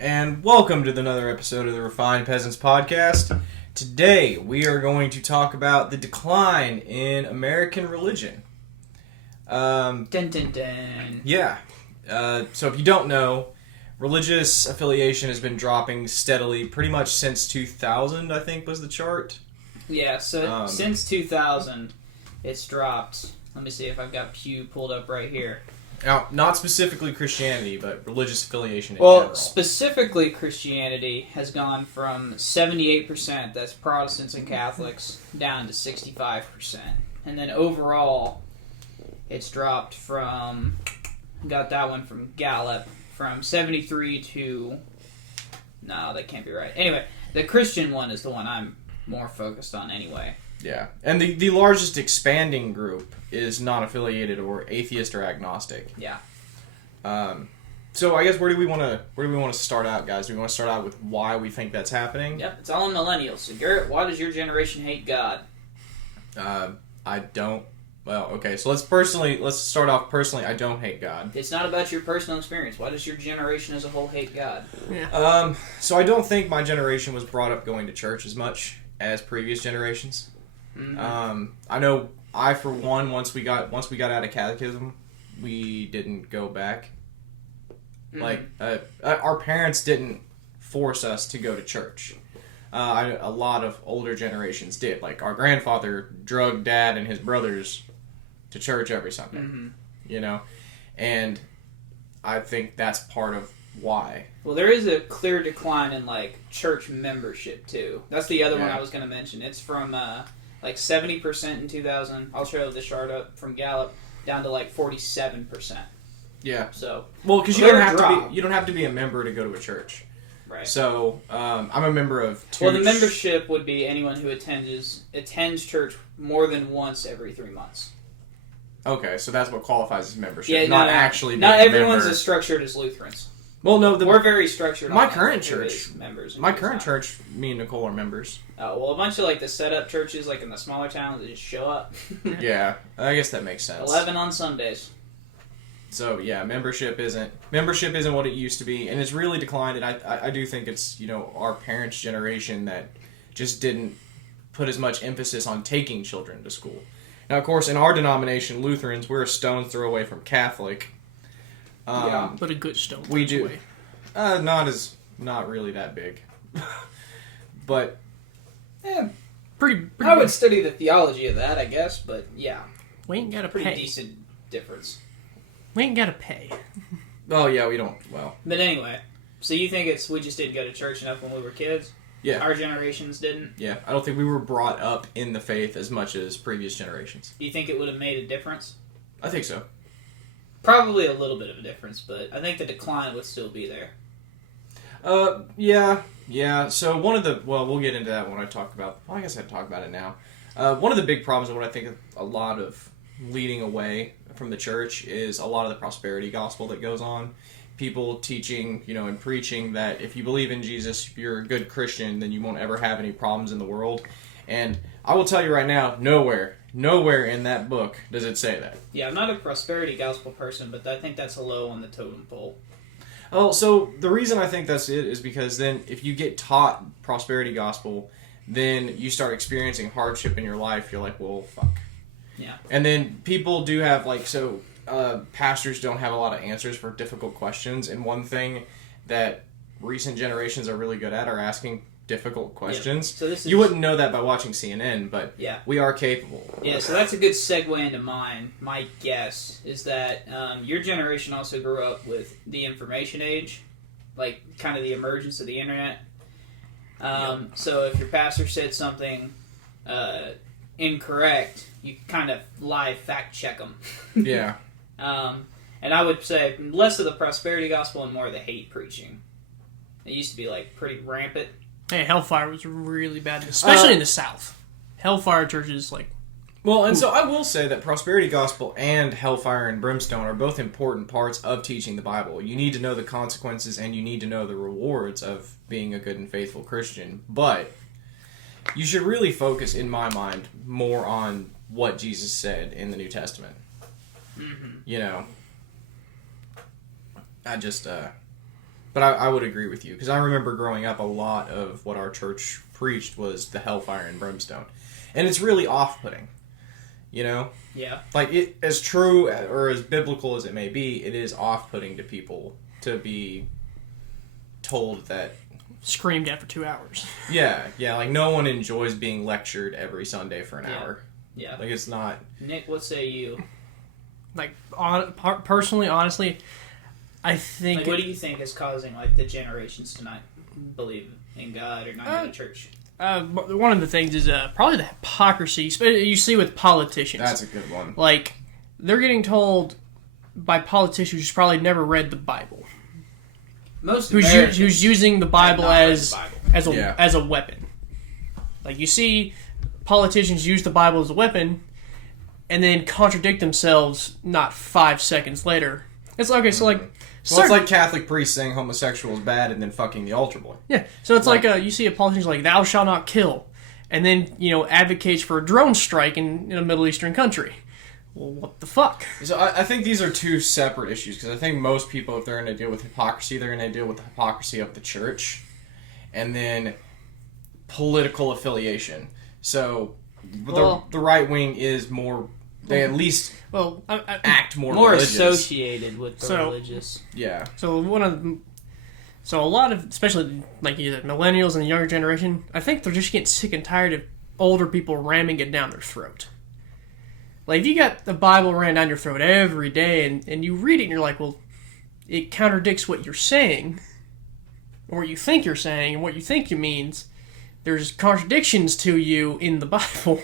and welcome to another episode of the Refined Peasants podcast. Today, we are going to talk about the decline in American religion. Dun dun dun. Yeah. So if you don't know, religious affiliation has been dropping steadily pretty much since 2000, I think, was the chart. Yeah, so since 2000, it's dropped. Let me see if I've got Pew pulled up right here. Now, not specifically Christianity, but religious affiliation in general. Well, specifically Christianity has gone from 78%, that's Protestants and Catholics, down to 65%. And then overall, it's dropped from, got that one from Gallup, from 73 to, no, that can't be right. Anyway, the Christian one is the one I'm more focused on anyway. Yeah, and the largest expanding group is non-affiliated or atheist or agnostic. Yeah. So I guess where do we want to start out, guys? Do we want to start out with why we think that's happening? Yep, it's all in millennials. So Garrett, why does your generation hate God? I don't. Well, okay. So let's start off personally. I don't hate God. It's not about your personal experience. Why does your generation as a whole hate God? Yeah. So I don't think my generation was brought up going to church as much as previous generations. Mm-hmm. I know I, for one, once we got out of catechism, we didn't go back. Mm-hmm. Like, our parents didn't force us to go to church. A lot of older generations did. Like, our grandfather drugged Dad and his brothers to church every Sunday. Mm-hmm. You know? And I think that's part of why. Well, there is a clear decline in, like, church membership, too. That's the other one I was going to mention. It's from, like 70% in 2000. I'll show the chart up from Gallup down to like 47%. Yeah. So well, because you don't have to be a member to go to a church. Right. So I'm a member of two. Well, the membership would be anyone who attends church more than once every 3 months. Okay, so that's what qualifies as membership. Yeah, not actually. Not being everyone's member. as structured as Lutherans. Well, no, we're very structured. My current church, members. My current church, me and Nicole are members. Oh well, a bunch of like the setup churches, like in the smaller towns, they just show up. Yeah, I guess that makes sense. 11 on Sundays. So yeah, membership isn't what it used to be, and it's really declined. And I do think it's our parents' generation that just didn't put as much emphasis on taking children to school. Now, of course, in our denomination, Lutherans, we're a stone's throw away from Catholic. Yeah, but a good stone. We do. Away. Not really that big. But pretty I would study the theology of that, I guess, but yeah. We ain't got to pay. Pretty decent difference. We ain't got to pay. Oh, yeah, we don't. Well. But anyway, so you think we just didn't go to church enough when we were kids? Yeah. Our generations didn't? Yeah, I don't think we were brought up in the faith as much as previous generations. Do you think it would have made a difference? I think so. Probably a little bit of a difference, but I think the decline would still be there. Yeah. So we'll get into that when I talk about. Well, I guess I'd talk about it now. One of the big problems, and what I think a lot of leading away from the church is a lot of the prosperity gospel that goes on. People teaching, and preaching that if you believe in Jesus, if you're a good Christian, then you won't ever have any problems in the world. And I will tell you right now, nowhere in that book does it say that. Yeah, I'm not a prosperity gospel person, but I think that's low on the totem pole. Oh, so the reason I think that's it is because then if you get taught prosperity gospel, then you start experiencing hardship in your life. You're like, well, fuck. Yeah. And then people do have, pastors don't have a lot of answers for difficult questions. And one thing that recent generations are really good at are asking difficult questions. Yeah. So you wouldn't know that by watching CNN, but we are capable. Yeah, so that's a good segue into mine. My guess is that your generation also grew up with the information age, like kind of the emergence of the internet. So if your pastor said something incorrect, you kind of live fact check them. Yeah. And I would say less of the prosperity gospel and more of the hate preaching. It used to be pretty rampant. Hey, Hellfire was really bad, especially in the South. Hellfire churches, Well, and so I will say that prosperity gospel and hellfire and brimstone are both important parts of teaching the Bible. You need to know the consequences and you need to know the rewards of being a good and faithful Christian. But you should really focus, in my mind, more on what Jesus said in the New Testament. Mm-hmm. But I would agree with you, because I remember growing up, a lot of what our church preached was the hellfire and brimstone. And it's really off-putting, you know? Yeah. Like, it, as true or as biblical as it may be, it is off-putting to people to be told that... Screamed at for 2 hours. Yeah, like, no one enjoys being lectured every Sunday for an hour. Yeah. Like, it's not... Nick, what say you? Like, personally, honestly, I think... Like, what do you think is causing, like, the generations to not believe in God or not go to church? One of the things is probably the hypocrisy you see with politicians. That's a good one. Like, they're getting told by politicians who's probably never read the Bible. Most who's using the Bible as a weapon. Like, you see politicians use the Bible as a weapon and then contradict themselves not 5 seconds later. It's like, okay, so like... Well, it's like Catholic priests saying homosexual is bad and then fucking the altar boy. Yeah, so it's like you see a politician like, thou shalt not kill, and then, advocates for a drone strike in a Middle Eastern country. Well, what the fuck? So I think these are two separate issues, because I think most people, if they're going to deal with hypocrisy, they're going to deal with the hypocrisy of the church, and then political affiliation. So the right wing is more... They at least act more religious. Associated with the religious. Yeah. So a lot of, especially like either millennials and the younger generation, I think they're just getting sick and tired of older people ramming it down their throat. Like, if you got the Bible rammed down your throat every day and you read it and you're like, well, it contradicts what you're saying, or what you think you're saying, and what you think it means. There's contradictions to you in the Bible.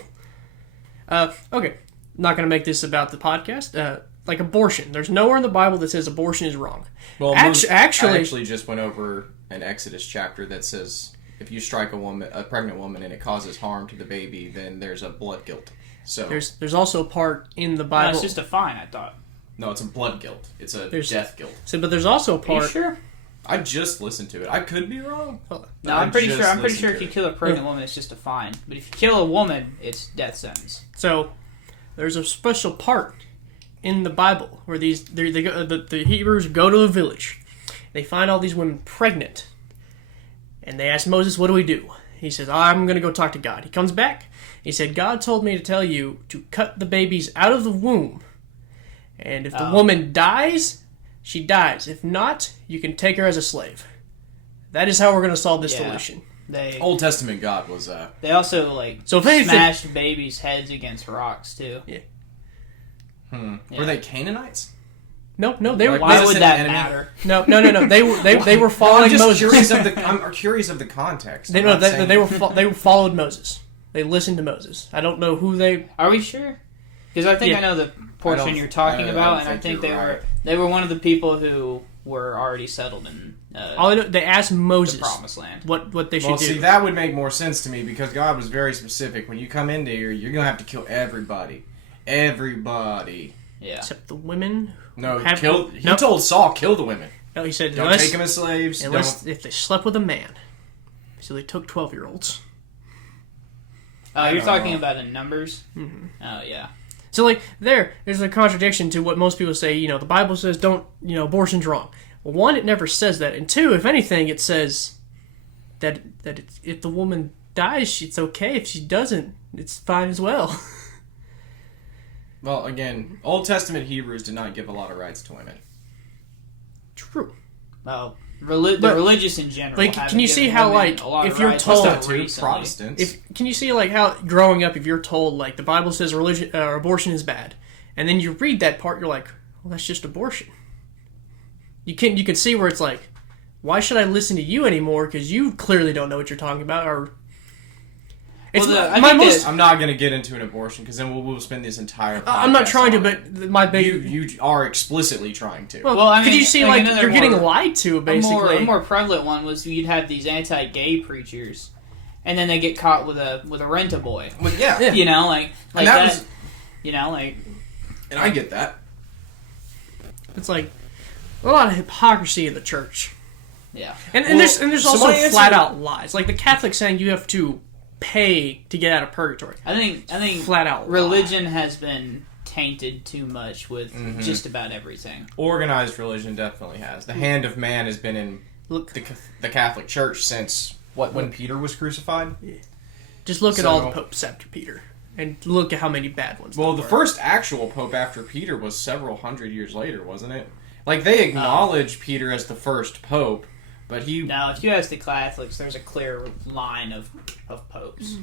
Okay. Not going to make this about the podcast. Like abortion. There's nowhere in the Bible that says abortion is wrong. Well, I actually just went over an Exodus chapter that says if you strike a pregnant woman, and it causes harm to the baby, then there's a blood guilt. So there's also a part in the Bible. No, it's just a fine, I thought. No, it's a blood guilt. It's a death guilt. So, but there's also a part. Are you sure? I just listened to it. I could be wrong. No, I'm pretty sure. I'm pretty sure if you kill a pregnant woman, it's just a fine. But if you kill a woman, it's death sentence. So there's a special part in the Bible where the Hebrews go to a village. They find all these women pregnant, and they ask Moses, "What do we do?" He says, "I'm going to go talk to God." He comes back. He said, "God told me to tell you to cut the babies out of the womb, and if the woman dies, she dies. If not, you can take her as a slave." That is how we're going to solve this solution. Old Testament God was... They also, smashed babies' heads against rocks, too. Yeah. Yeah. Were they Canaanites? No, they were... Why would that matter? No. They were following Moses. I'm curious of the context. They followed Moses. They listened to Moses. I don't know who they... Are we sure? Because I think I know the portion you're talking about, and I think they were one of the people who were already settled in they asked Moses the Promised Land. What they should do. See, that would make more sense to me, because God was very specific. When you come into here, you're going to have to kill everybody. Everybody. Yeah. Except the women. No, he told Saul, kill the women. No, he said, don't take them as slaves. If they slept with a man. So they took 12-year-olds. You're talking about in Numbers? Mm-hmm. Oh, yeah. So, there's a contradiction to what most people say, the Bible says abortion's wrong. Well, one, it never says that. And two, if anything, it says that if the woman dies, it's okay. If she doesn't, it's fine as well. Well, again, Old Testament Hebrews did not give a lot of rights to women. True. Well, the religious in general. Can you see how, if you're told... Protestants. Can you see, how, growing up, if you're told, the Bible says abortion is bad, and then you read that part, you're like, well, that's just abortion. You can see where it's like, why should I listen to you anymore? Because you clearly don't know what you're talking about. Or I'm not going to get into an abortion, because then we'll spend this entire podcast I'm not trying to, but my big... You are explicitly trying to. Well, I mean, could you see, you're getting lied to, basically? A more prevalent one was you'd have these anti-gay preachers, and then they get caught with a rent-a-boy. Well, yeah. And I get that. It's like a lot of hypocrisy in the church. Yeah. And there's also flat-out lies. Like the Catholics saying you have to pay to get out of purgatory. I think flat out religion has been tainted too much with just about everything. Organized religion definitely has. The hand of man has been in Look, the Catholic Church since when Peter was crucified. Just look at all the popes after Peter, and look at how many bad ones. Well, the first actual pope after Peter was several hundred years later, wasn't it? Like, they acknowledge Peter as the first pope, but he... Now, if you ask the Catholics, there's a clear line of popes.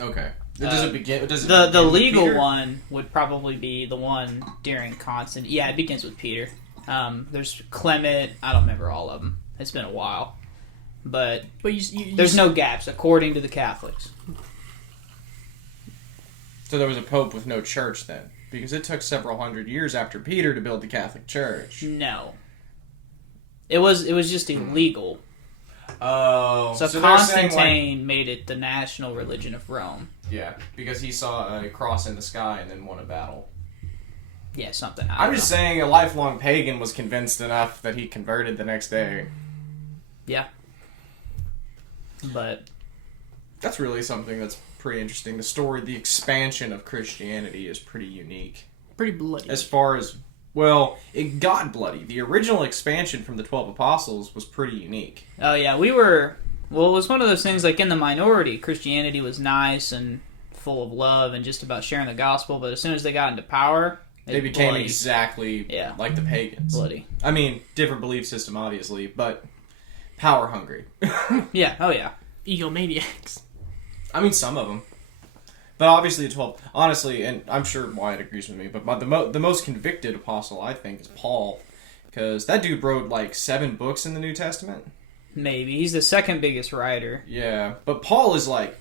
Okay. Does it begin... The legal one would probably be the one during Constantine. Yeah, it begins with Peter. There's Clement. I don't remember all of them. It's been a while. But there's no gaps, according to the Catholics. So there was a pope with no church then? Because it took several hundred years after Peter to build the Catholic Church. No. It was just illegal. Oh. So Constantine made it the national religion of Rome. Yeah, because he saw a cross in the sky and then won a battle. Yeah, something. I'm just saying a lifelong pagan was convinced enough that he converted the next day. Yeah. But... That's really something that's pretty interesting. The story, the expansion of Christianity is pretty unique. Pretty bloody. As far as, well, it got bloody. The original expansion from the 12 Apostles was pretty unique. Oh, yeah, well, it was one of those things, like, in the minority, Christianity was nice and full of love and just about sharing the gospel, but as soon as they got into power, they became bloody. Exactly like the pagans. Bloody. I mean, different belief system, obviously, but power hungry. Yeah, oh yeah. Egomaniacs. I mean, some of them. But obviously, the 12... Honestly, and I'm sure Wyatt agrees with me, but the most convicted apostle, I think, is Paul. Because that dude wrote, like, 7 books in the New Testament. Maybe. He's the second biggest writer. Yeah. But Paul is, like...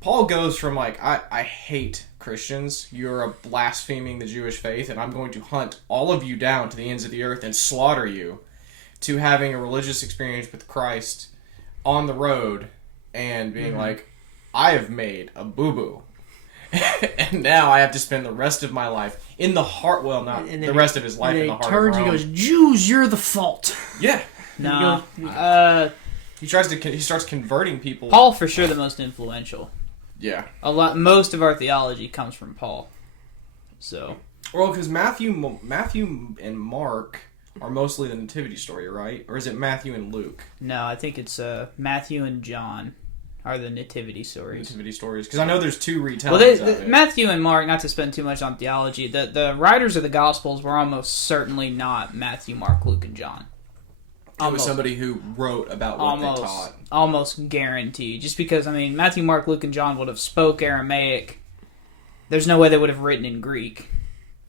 Paul goes from, like, I hate Christians. You're blaspheming the Jewish faith, and I'm going to hunt all of you down to the ends of the earth and slaughter you, to having a religious experience with Christ on the road and being like, I have made a boo-boo. And now I have to spend the rest of my life in the heart... Well, not the rest of his life in the heart of Rome. He goes, Jews, you're the fault. Yeah. No. He starts converting people. Paul, for sure, the most influential. Yeah. Most of our theology comes from Paul. So. Well, because Matthew and Mark are mostly the nativity story, right? Or is it Matthew and Luke? No, I think it's Matthew and John are the nativity stories. Nativity stories. Because I know there's 2 retellings of it. Matthew and Mark, not to spend too much on theology, the writers of the Gospels were almost certainly not Matthew, Mark, Luke, and John. It was somebody who wrote about what they taught. Almost guaranteed. Just because, I mean, Matthew, Mark, Luke, and John would have spoke Aramaic. There's no way they would have written in Greek.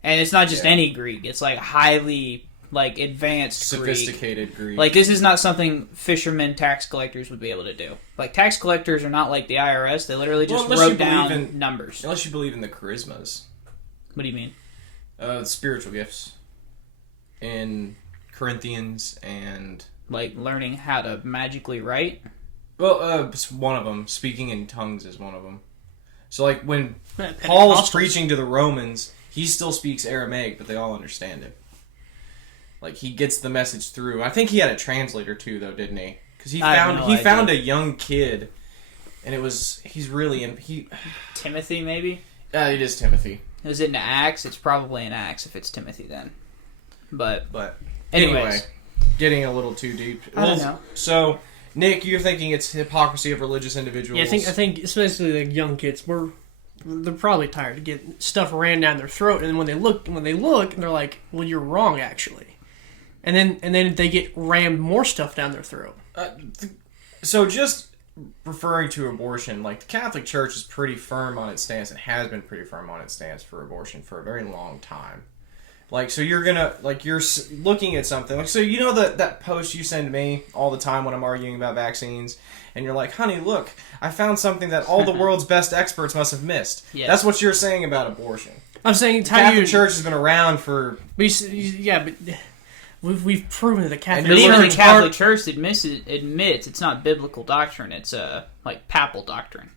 And it's not just any Greek. It's like highly, like, advanced Sophisticated Greek. Like, this is not something fishermen, tax collectors would be able to do. Like, tax collectors are not like the IRS. They literally just wrote down numbers. Unless you believe in the charismas. What do you mean? Spiritual gifts. In Corinthians and... Like, learning how to magically write? Well, one of them. Speaking in tongues is one of them. So, like, when Paul is preaching to the Romans, he still speaks Aramaic, but they all understand it. Like, he gets the message through. I think he had a translator, too, though, didn't he? Because he found a young kid, and he's really... Timothy, maybe? Yeah, it is Timothy. Is it in Acts? It's probably in Acts if it's Timothy then. But anyway, getting a little too deep. I don't know. So, Nick, you're thinking it's hypocrisy of religious individuals. Yeah, I think especially the young kids, they're probably tired of getting stuff ran down their throat, and then when they look, they're like, "Well, you're wrong, actually," and then they get rammed more stuff down their throat. So just referring to abortion, like the Catholic Church is pretty firm on its stance and has been pretty firm on its stance for abortion for a very long time. Like, so you're looking at something, like, so you know that post you send me all the time when I'm arguing about vaccines, and you're like, honey, look, I found something that all the world's best experts must have missed. Yes. That's what you're saying about abortion. I'm saying the Catholic Church has been around for... But we've proven that the Catholic Church... But even the Catholic Church admits it's not biblical doctrine, it's like papal doctrine.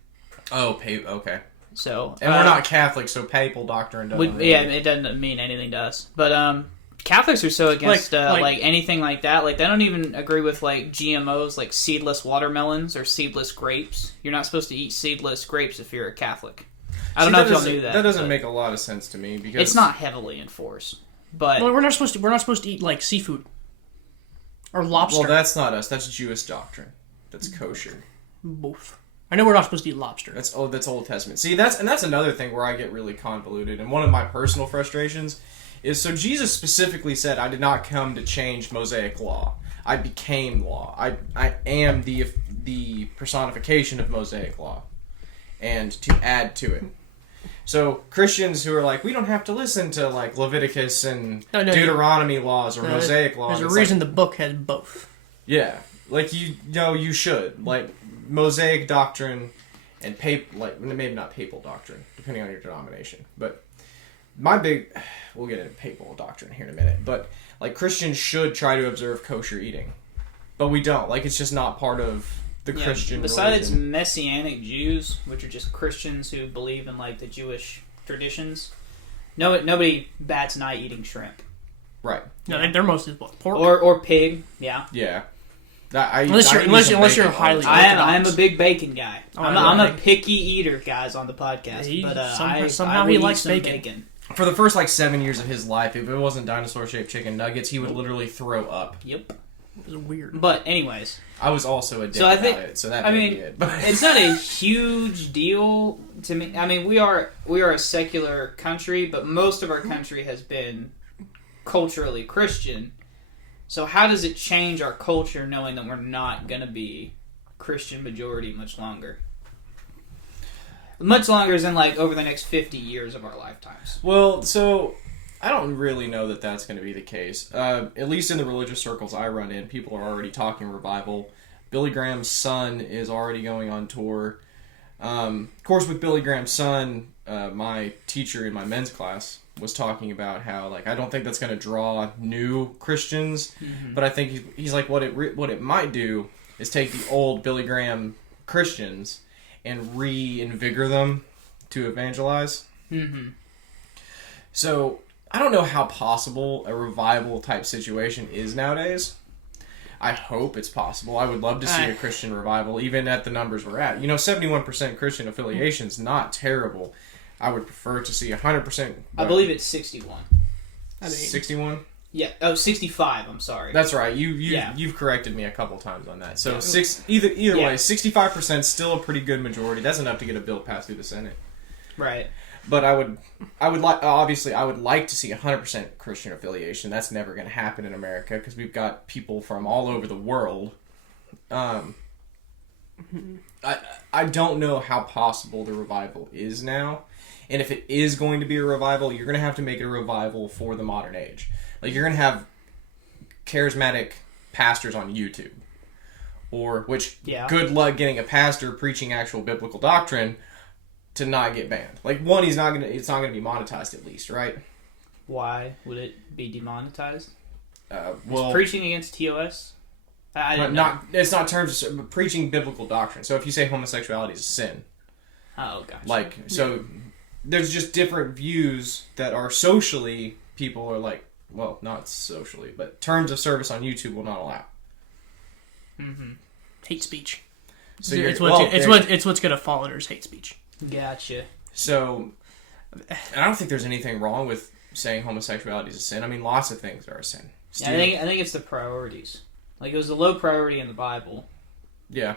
Oh, okay. So, and we're not Catholic, so papal doctrine doesn't... Yeah, it doesn't mean anything to us. But Catholics are so against like anything like that. Like, they don't even agree with like GMOs, like seedless watermelons or seedless grapes. You're not supposed to eat seedless grapes if you're a Catholic. I don't know if y'all knew that. That doesn't make a lot of sense to me because it's not heavily enforced. But we're not supposed to eat like seafood Or lobster. Well, that's not us. That's Jewish doctrine. That's kosher. Both. I know we're not supposed to eat lobster. That's Old Testament. See, that's another thing where I get really convoluted. And one of my personal frustrations is, so Jesus specifically said, "I did not come to change Mosaic law. I became law. I am the personification of Mosaic law, and to add to it." So Christians who are like, we don't have to listen to like Leviticus and Deuteronomy laws or Mosaic laws. There's a reason the book has both. Yeah, like you should like Mosaic doctrine and maybe not papal doctrine, depending on your denomination. But we'll get into papal doctrine here in a minute. But like Christians should try to observe kosher eating, but we don't. Like it's just not part of the Christian besides religion. Messianic Jews, which are just Christians who believe in like the Jewish traditions, nobody bats an eye eating shrimp. Right. No, they're mostly pork or pig. Yeah. Yeah. Unless you're highly. I am a big bacon guy. I'm a picky eater, guys, on the podcast. But somehow he likes bacon. For the first 7 years of his life, if it wasn't dinosaur-shaped chicken nuggets, he would literally throw up. Yep. It was weird. But anyways, I was also a dick about it, so that may be it. It's not a huge deal to me. I mean, we are a secular country, but most of our country has been culturally Christian. So how does it change our culture knowing that we're not going to be Christian majority much longer? Much longer as in over the next 50 years of our lifetimes. Well, so I don't really know that that's going to be the case. At least in the religious circles I run in, people are already talking revival. Billy Graham's son is already going on tour. Of course, with Billy Graham's son, my teacher in my men's class was talking about how I don't think that's going to draw new Christians, but I think he's like what it might do is take the old Billy Graham Christians and reinvigorate them to evangelize. Mm-hmm. So I don't know how possible a revival type situation is nowadays. I hope it's possible. I would love to see a Christian revival, even at the numbers we're at. 71% Christian affiliation's not terrible. I would prefer to see 100%. I believe it's 61. 61? Yeah. Oh, 65. I'm sorry. That's right. You've corrected me a couple times on that. So either way, 65% is still a pretty good majority. That's enough to get a bill passed through the Senate. Right. But I would like to see 100% Christian affiliation. That's never going to happen in America because we've got people from all over the world. I don't know how possible the revival is now. And if it is going to be a revival, you're going to have to make it a revival for the modern age. You're going to have charismatic pastors on YouTube. Good luck getting a pastor preaching actual biblical doctrine to not get banned. One, it's not going to be monetized at least, right? Why would it be demonetized? Well, preaching against TOS? I don't know. It's not terms of preaching biblical doctrine. So if you say homosexuality is a sin. Oh, gotcha. There's just different views that are socially, people are well, not socially, but terms of service on YouTube will not allow. Mm-hmm. Hate speech. So it's what's going to fall under is hate speech. Gotcha. So, and I don't think there's anything wrong with saying homosexuality is a sin. I mean, lots of things are a sin. Yeah, I think it's the priorities. It was a low priority in the Bible. Yeah.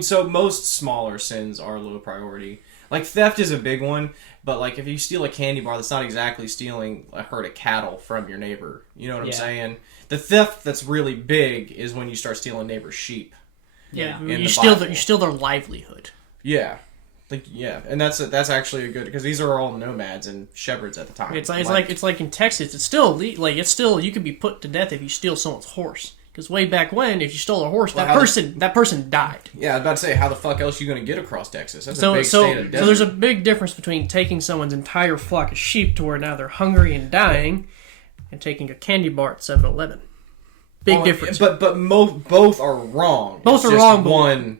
So most smaller sins are low priority. Theft is a big one, but if you steal a candy bar, that's not exactly stealing a herd of cattle from your neighbor. You know what I'm saying? The theft that's really big is when you start stealing neighbor's sheep. Yeah, you steal their livelihood. Yeah. And that's actually a good, because these are all nomads and shepherds at the time. It's like in Texas, it's still you could be put to death if you steal someone's horse. Because way back when, if you stole a horse, that person died. Yeah, I was about to say, how the fuck else are you going to get across Texas? That's a big state of desert. So there's a big difference between taking someone's entire flock of sheep to where now they're hungry and dying, and taking a candy bar at 7-Eleven. Big difference. But both are wrong. Both are wrong. One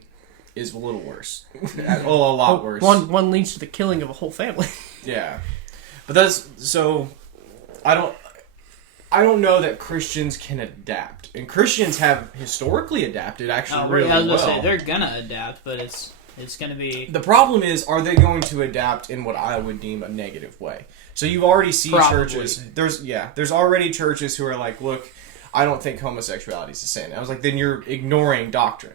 is a little worse. A lot worse. One leads to the killing of a whole family. Yeah. But I don't know that Christians can adapt. And Christians have historically adapted really well. I was going to say, they're going to adapt, but it's going to be... The problem is, are they going to adapt in what I would deem a negative way? So you already see churches... There's already churches who are look, I don't think homosexuality is a sin. I was like, then you're ignoring doctrine.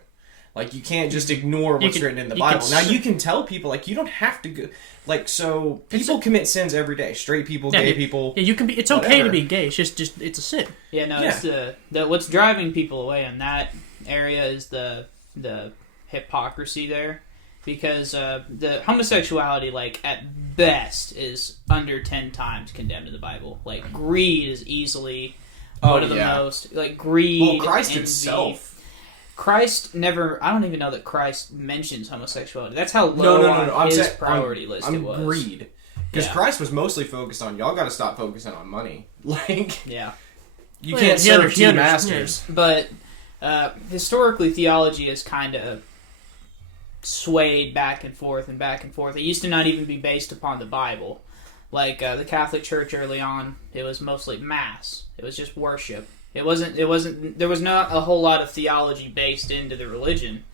Like, you can't just ignore what's written in the Bible. Now, you can tell people, like, you don't have to go... Like, so, people commit sins every day. Straight people, gay people... Yeah, you can be... It's okay to be gay. It's just it's a sin. Yeah, no, it's what's driving people away in that area is the hypocrisy there. Because the homosexuality, like, at best, is under 10 times condemned in the Bible. Like, greed is easily one of the most... Like, greed, Well, Christ envy. himself... Christ never... I don't even know that Christ mentions homosexuality. That's how low on his priority list it was. Greed. Because Christ was mostly focused on, y'all got to stop focusing on money. Like, yeah. You can't serve two masters. But historically, theology has kind of swayed back and forth and back and forth. It used to not even be based upon the Bible. Like, the Catholic Church early on, it was mostly mass. It was just worship. It wasn't, there was not a whole lot of theology based into the religion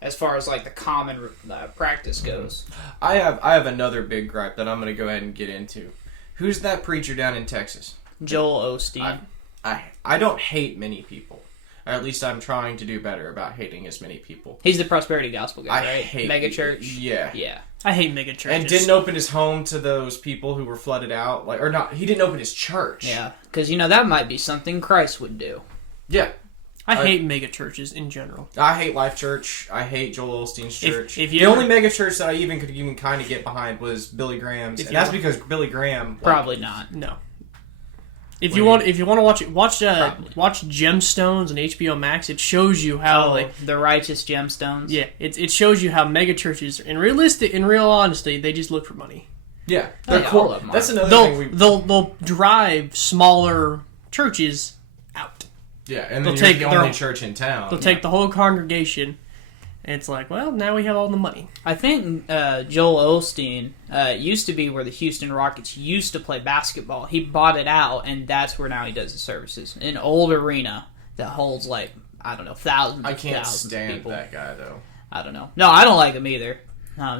as far as, like, the common practice goes. I have another big gripe that I'm going to go ahead and get into. Who's that preacher down in Texas? Joel Osteen. I don't hate many people. Or at least I'm trying to do better about hating as many people. He's the prosperity gospel guy, I right? hate megachurch. Yeah. I hate megachurches. And didn't open his home to those people who were flooded out, like, or not. He didn't open his church. Yeah, because that might be something Christ would do. Yeah. I hate megachurches in general. I hate Life Church. I hate Joel Osteen's church. The only megachurch that I could kind of get behind was Billy Graham's, and that's because Billy Graham probably not. No. If you want to watch it, watch Gemstones on HBO Max. It shows you how the righteous gemstones. Yeah, it shows you how megachurches, in real honesty, they just look for money. Yeah, that's another thing. They'll drive smaller churches out. Yeah, and then you're the only church in town. They'll take the whole congregation, and it's like, well, now we have all the money. I think Joel Osteen used to be where the Houston Rockets used to play basketball. He bought it out, and that's where now he does his services. An old arena that holds, like, I don't know, thousands of people. I can't stand that guy, though. I don't know. No, I don't like him either.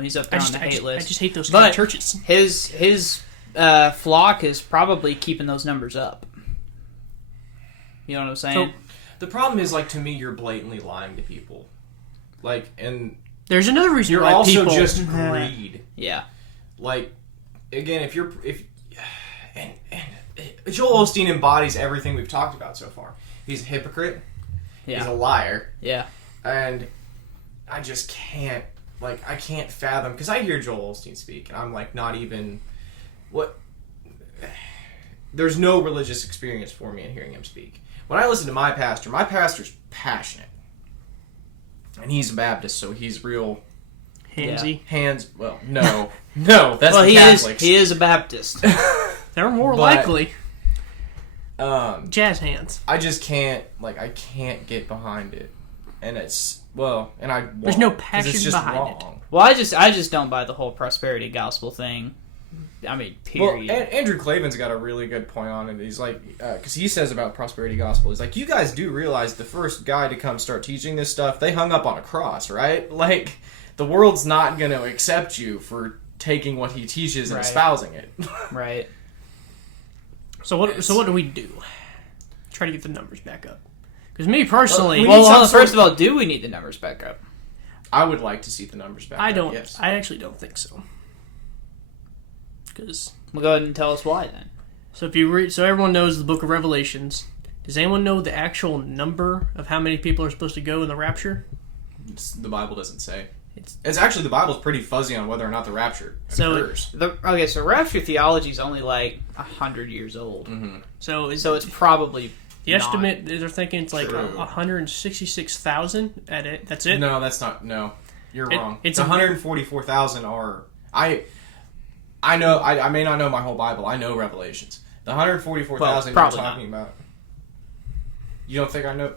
He's up there on the hate list. I just hate those kind of churches. His flock is probably keeping those numbers up. You know what I'm saying? So, the problem is, like, to me, you're blatantly lying to people. Like, and there's another reason you're why also people just greed. Yeah. Like, again, if Joel Osteen embodies everything we've talked about so far. He's a hypocrite. Yeah. He's a liar. Yeah. And I just can't, like, I can't fathom, because I hear Joel Osteen speak, and I'm like, not even, there's no religious experience for me in hearing him speak. When I listen to my pastor's passionate. And he's a Baptist, so he's real handsy. Well, no, that's the Catholics. He is a Baptist. They're more likely. Jazz hands. I just can't, I can't get behind it, and it's there's no passion behind it. Well, I just don't buy the whole prosperity gospel thing. I mean, period. Well, Andrew Clavin's got a really good point on it. He's like, because he says about prosperity gospel, he's like, you guys do realize the first guy to come start teaching this stuff, they hung up on a cross, right? Like, the world's not going to accept you for taking what he teaches and espousing it. Right. So what do we do? Try to get the numbers back up. Because me personally, first of all, do we need the numbers back up? I would like to see the numbers back up. Yes. I actually don't think so. Well, go ahead and tell us why then. So if you read, everyone knows the Book of Revelations. Does anyone know the actual number of how many people are supposed to go in the rapture? The Bible doesn't say. It's actually, the Bible's pretty fuzzy on whether or not the rapture occurs. So rapture theology is only like 100 years old. Mm-hmm. So it's probably the estimate. They're thinking it's like 166,000 at it. That's it. No, that's not. No, you're wrong. It's 144,000 are. I know. I may not know my whole Bible. I know Revelations. The 144,000 you're talking about. You don't think I know?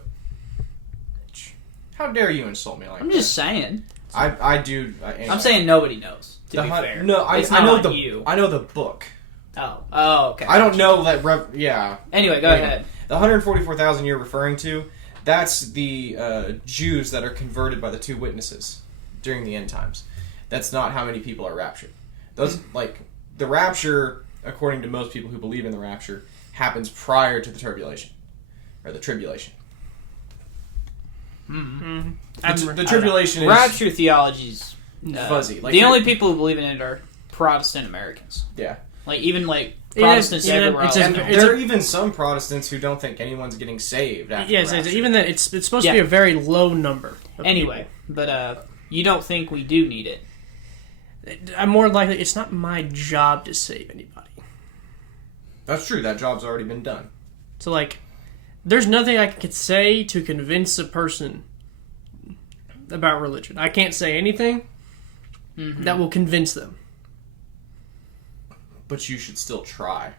How dare you insult me like that? I'm just saying. I do. I'm saying nobody knows. To be fair, no, I know the book. Oh, okay. I don't know that. Yeah. Anyway, go ahead. The 144,000 you're referring to, that's the Jews that are converted by the two witnesses during the end times. That's not how many people are raptured. Those the rapture, according to most people who believe in the rapture, happens prior to the tribulation. or the tribulation. Mm-hmm. The tribulation is rapture theology's fuzzy. Like the only people who believe in it are Protestant Americans. Yeah. Like even like Protestants everywhere else. And there are even some Protestants who don't think anyone's getting saved after yes, the rapture. even that it's supposed to be a very low number. Anyway, but you don't think we do need it? I'm more likely it's not my job to save anybody. That's true. That job's already been done. So like, there's nothing I could say to convince a person about religion. I can't say anything that will convince them. But you should still try.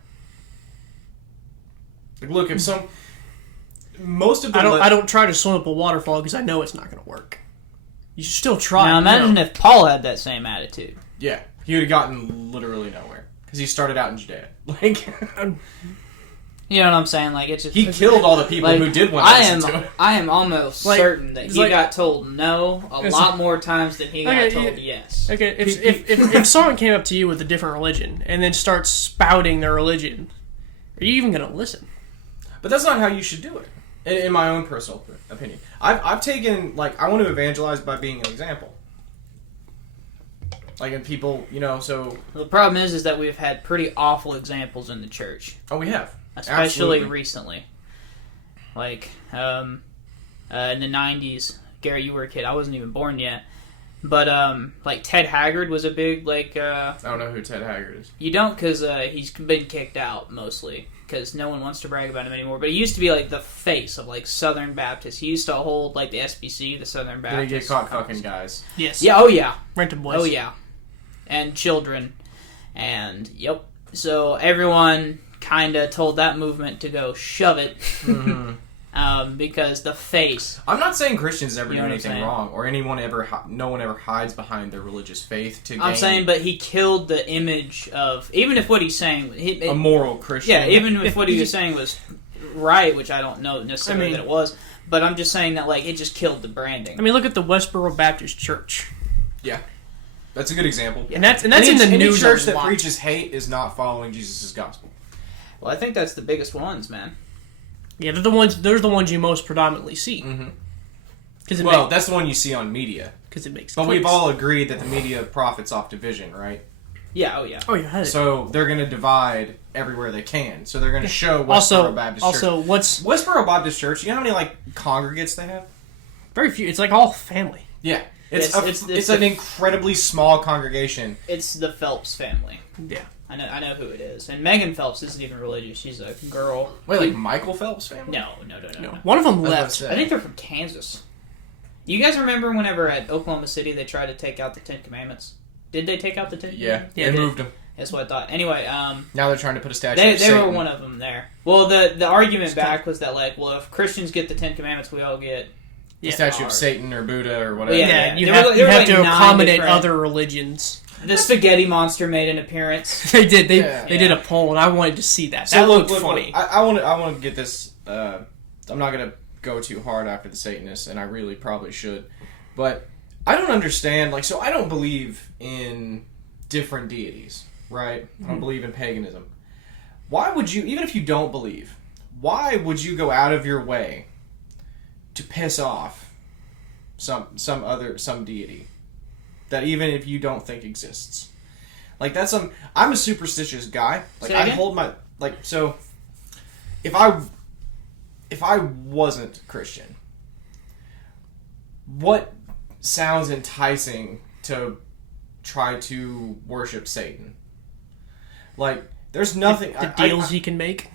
Like, look, if most of the I don't try to swim up a waterfall because I know it's not going to work. You should still try. Now imagine if Paul had that same attitude. Yeah, he would have gotten literally nowhere because he started out in Judea. Like, you know what I'm saying? Like it's just, he killed all the people who did want to listen to him. I am almost certain that he got told no a lot more times than he got told yes. Okay, if someone came up to you with a different religion and then starts spouting their religion, are you even going to listen? But that's not how you should do it. In my own personal opinion, I've taken, like, I want to evangelize by being an example. Like, and people, so The problem is that we've had pretty awful examples in the church. Oh, we have, especially absolutely. Recently. Like in the 90s, Gary, you were a kid. I wasn't even born yet. But like Ted Haggard was a big I don't know who Ted Haggard is. You don't, because he's been kicked out mostly. Because no one wants to brag about him anymore. But he used to be, like, the face of, like, Southern Baptists. He used to hold, like, the SBC, the Southern Baptist. Did he get caught fucking guys? Yes. Yeah, oh yeah. Rented boys. Oh yeah. And children. And, yep. So everyone kind of told that movement to go shove it. Because the face. I'm not saying Christians ever You know do what I'm anything saying? wrong, or no one ever hides behind their religious faith to gain I'm saying, but he killed the image of, even if what he's saying, a moral Christian. yeah, even if what he was saying was right, which I don't know necessarily that it was, but I'm just saying that, like, it just killed the branding. I mean, look at the Westboro Baptist Church. Yeah, that's a good example. And that's in the any news. church that preaches hate is not following Jesus' gospel. Well, I think that's the biggest ones, man. Yeah, they're the ones you most predominantly see. Well, that's the one you see on media. Because it makes But clicks. we've all agreed that the media profits off division, right? Yeah, oh yeah. Oh, yeah. So they're going to divide everywhere they can. So they're going to show Westboro Baptist Church. Also, Westboro Baptist Church, you know how many, like, congregates they have? very few. It's like all family. Yeah. It's It's an incredibly small congregation. It's the Phelps family. Yeah. I know who it is. And Megan Phelps isn't even religious. She's a girl. Wait, like Michael Phelps' family? No. One of them That's left. what I think they're from Kansas. You guys remember whenever at Oklahoma City they tried to take out the Ten Commandments? Did they take out the Ten Commandments? Yeah, they moved them. That's what I thought. Anyway, Now they're trying to put a statue they of Satan. were one of them there. Well, the argument back was that, like, well, if Christians get the Ten Commandments, we all get the statue of Satan or Buddha or whatever. Yeah, Yeah, you there have, were you have like to 9 accommodate different- other religions. the spaghetti monster made an appearance. They did. They Yeah. did a poll, and I wanted to see that. So That look, looked funny. I want to get this. I'm not going to go too hard after the Satanists, and I really probably should. But I don't understand. Like, so I don't believe in different deities, right? I don't believe in paganism. Why would you, even if you don't believe, why would you go out of your way to piss off some deity that even if you don't think exists? Like, I'm a superstitious guy. Like, Say I again? hold my, like, so if I wasn't Christian, what sounds enticing to try to worship Satan? Like, there's nothing. The deals he can make.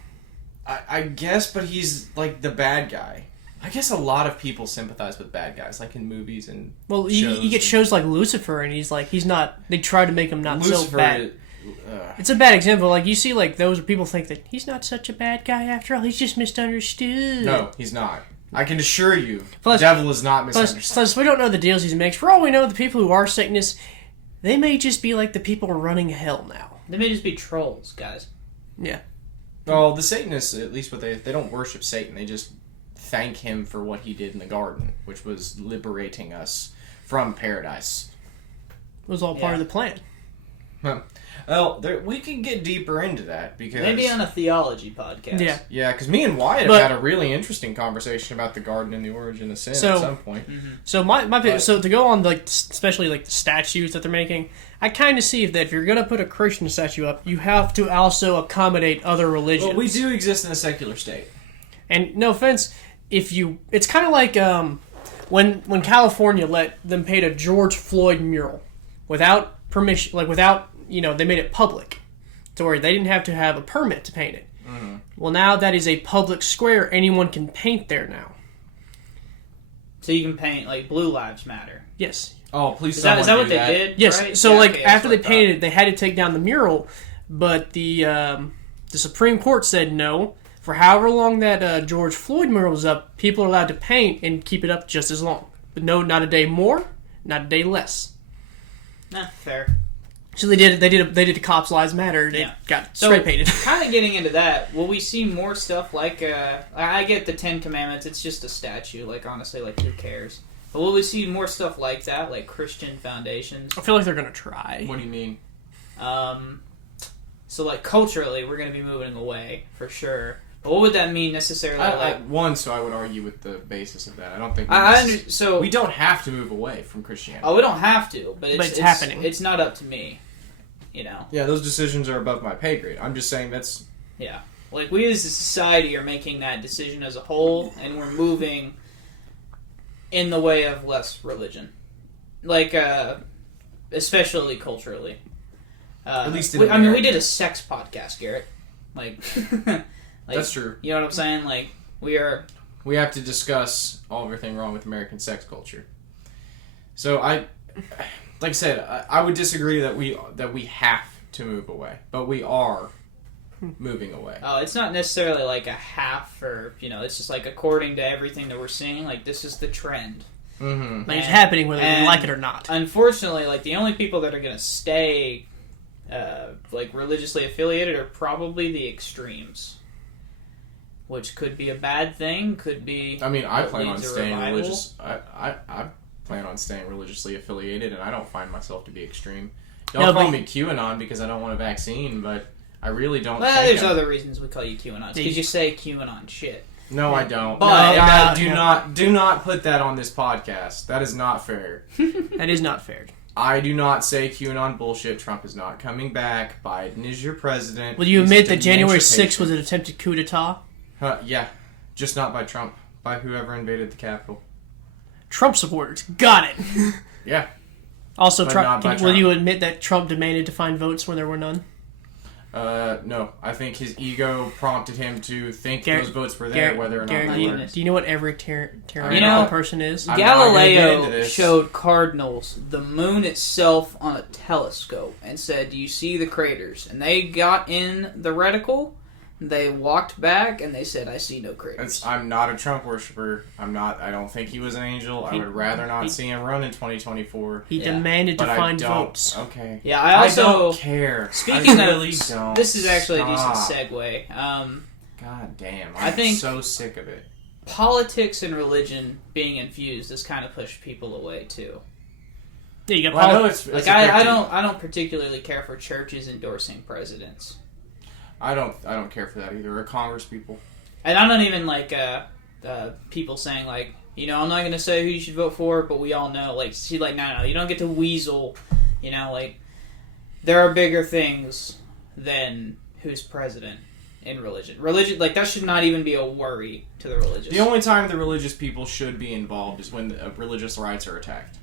I guess, but he's like the bad guy. I guess a lot of people sympathize with bad guys, like in movies and Well, you get shows like Lucifer, and he's not. They try to make him not so bad. It's a bad example. Like, you see, like, those where people think that he's not such a bad guy after all. He's just misunderstood. No, he's not. I can assure you, Plus- the devil is not misunderstood. Plus, we don't know the deals he makes. For all we know, the people who are Satanists, they may just be like the people running hell now. They may just be trolls, guys. Yeah. Well, the Satanists, at least what they don't worship Satan. They just thank him for what he did in the garden, which was liberating us from paradise. It was all part of the plan. Well, we can get deeper into that because maybe on a theology podcast. Yeah, because me and Wyatt have had a really interesting conversation about the garden and the origin of sin at some point. So so to go on especially the statues that they're making, I kind of see that if you're gonna put a Christian statue up, you have to also accommodate other religions. Well, we do exist in a secular state, and no offense, it's kind of like when California let them paint a George Floyd mural without permission, they made it public to where they didn't have to have a permit to paint it. Mm-hmm. Well, now that is a public square. Anyone can paint there now. So you can paint Blue Lives Matter. Yes. Oh, please! Is that what they did? Yes. Right? So after they painted it, they had to take down the mural, but the Supreme Court said no. For however long that George Floyd mural was up, people are allowed to paint and keep it up just as long. But no, not a day more, not a day less. Nah, fair. So they did the Cops Lives Matter. They got spray painted. Kind of getting into that, will we see more stuff I get the 10 Commandments, it's just a statue, honestly, who cares? But will we see more stuff like that, Christian foundations? I feel like they're going to try. What do you mean? So, culturally, we're going to be moving away, for sure. But what would that mean necessarily? So I would argue with the basis of that. I don't think we don't have to move away from Christianity. Oh, we don't have to, but it's happening. It's not up to me, Yeah, those decisions are above my pay grade. I'm just saying that's... Yeah. We as a society are making that decision as a whole, and we're moving in the way of less religion. Especially culturally. At least we did a sex podcast, Garrett. That's true. You know what I'm saying? We have to discuss everything wrong with American sex culture. So like I said, I would disagree that we have to move away, but we are moving away. Oh, it's not necessarily a half, or it's just according to everything that we're seeing. This is the trend. Mm-hmm. It's happening whether we like it or not. Unfortunately, the only people that are going to stay religiously affiliated are probably the extremes. Which could be a bad thing, could be... I mean, I plan on staying religious. I plan on staying religiously affiliated, and I don't find myself to be extreme. Don't call me QAnon because I don't want a vaccine, but I really don't there's other reasons we call you QAnon. Because you say QAnon shit. No, I don't. But do not put that on this podcast. That is not fair. That is not fair. I do not say QAnon bullshit. Trump is not coming back. Biden is your president. Will you admit that January 6th was an attempted coup d'etat? Yeah, just not by Trump. By whoever invaded the Capitol. Trump supporters. Got it. Yeah. Also, will you admit that Trump demanded to find votes when there were none? No. I think his ego prompted him to think those votes were there, whether or not they were. Do you know what every tyrannical person is? Galileo showed cardinals the moon itself on a telescope and said, "Do you see the craters?" And they got in the reticle. They walked back and they said, "I see no craters." I'm not a Trump worshiper. I don't think he was an angel. I would rather not see him run in 2024. He demanded to find votes. Okay. Yeah, I don't care. Speaking don't. This is actually a decent segue. God damn. I think so sick of it. Politics and religion being infused has kind of pushed people away too. Yeah, you got politics. I don't particularly care for churches endorsing presidents. I don't care for that either. Or Congress people. And I don't even people saying I'm not going to say who you should vote for, but we all know no, you don't get to weasel. There are bigger things than who's president in religion. Religion, that should not even be a worry to the religious. The only time the religious people should be involved is when religious rights are attacked.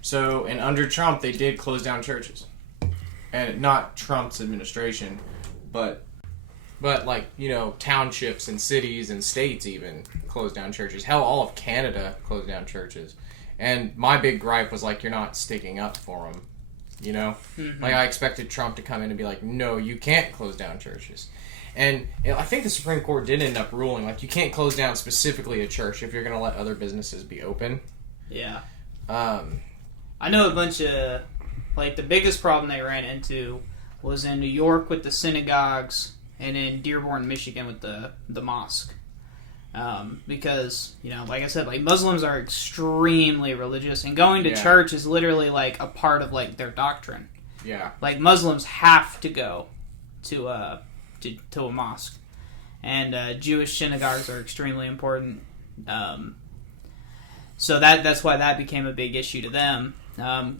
So, and under Trump, they did close down churches. And not Trump's administration, but townships and cities and states even closed down churches. Hell, all of Canada closed down churches. And my big gripe was you're not sticking up for them. Mm-hmm. I expected Trump to come in and be like, no, you can't close down churches. And I think the Supreme Court did end up ruling you can't close down specifically a church if you're going to let other businesses be open. Yeah. I know a bunch of the biggest problem they ran into was in New York with the synagogues and in Dearborn, Michigan with the mosque. Because, like I said, Muslims are extremely religious, and going to church is literally a part of their doctrine. Yeah. Like, Muslims have to go to a mosque. And Jewish synagogues are extremely important. So that's why that became a big issue to them.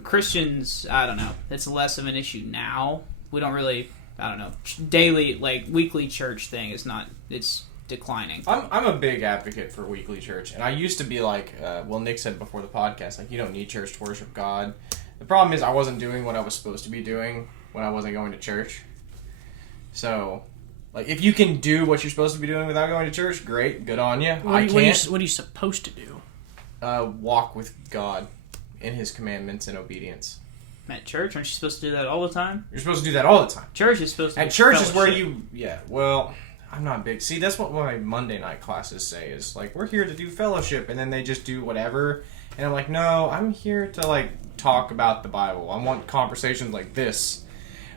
Christians, I don't know. It's less of an issue now. We don't really, I don't know. Daily, like, weekly church thing is not, it's declining. I'm a big advocate for weekly church. And I used to be like, Nick said before the podcast, like, you don't need church to worship God. The problem is I wasn't doing what I was supposed to be doing when I wasn't going to church. So, like, if you can do what you're supposed to be doing without going to church, great, good on you. I can't. What are you supposed to do? Walk with God in His commandments and obedience. At church, aren't you supposed to do that all the time? You're supposed to do that all the time. Church is supposed to At church is where you... Yeah, well, I'm not big... See, that's what my Monday night classes say, is, like, we're here to do fellowship, and then they just do whatever. And I'm like, no, I'm here to, like, talk about the Bible. I want conversations like this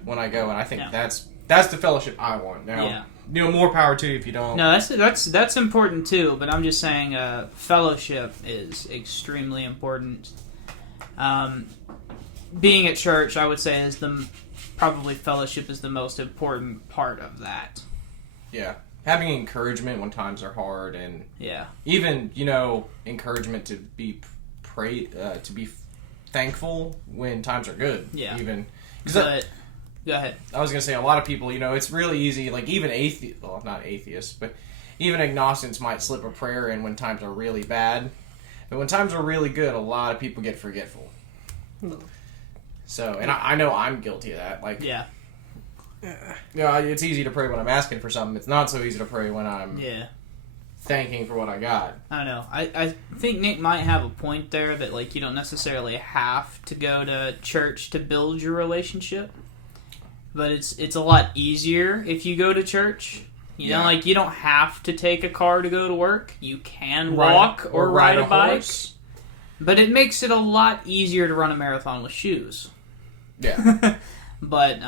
when I go, and I think that's the fellowship I want. Now, more power to you if you don't. No, that's important too, but I'm just saying fellowship is extremely important. Being at church, I would say, is probably fellowship is the most important part of that. Yeah. Having encouragement when times are hard, and even, encouragement to be thankful when times are good. Yeah. Even. But, go ahead. I was going to say, a lot of people, it's really easy, like, even not atheists, but even agnostics might slip a prayer in when times are really bad. But when times are really good, a lot of people get forgetful. So, and I know I'm guilty of that. Like, it's easy to pray when I'm asking for something. It's not so easy to pray when I'm thanking for what I got. I don't know. I think Nick might have a point there that, like, you don't necessarily have to go to church to build your relationship. But it's a lot easier if you go to church. You know, like, you don't have to take a car to go to work. You can walk or ride a bike. Horse. But it makes it a lot easier to run a marathon with shoes. Yeah. But,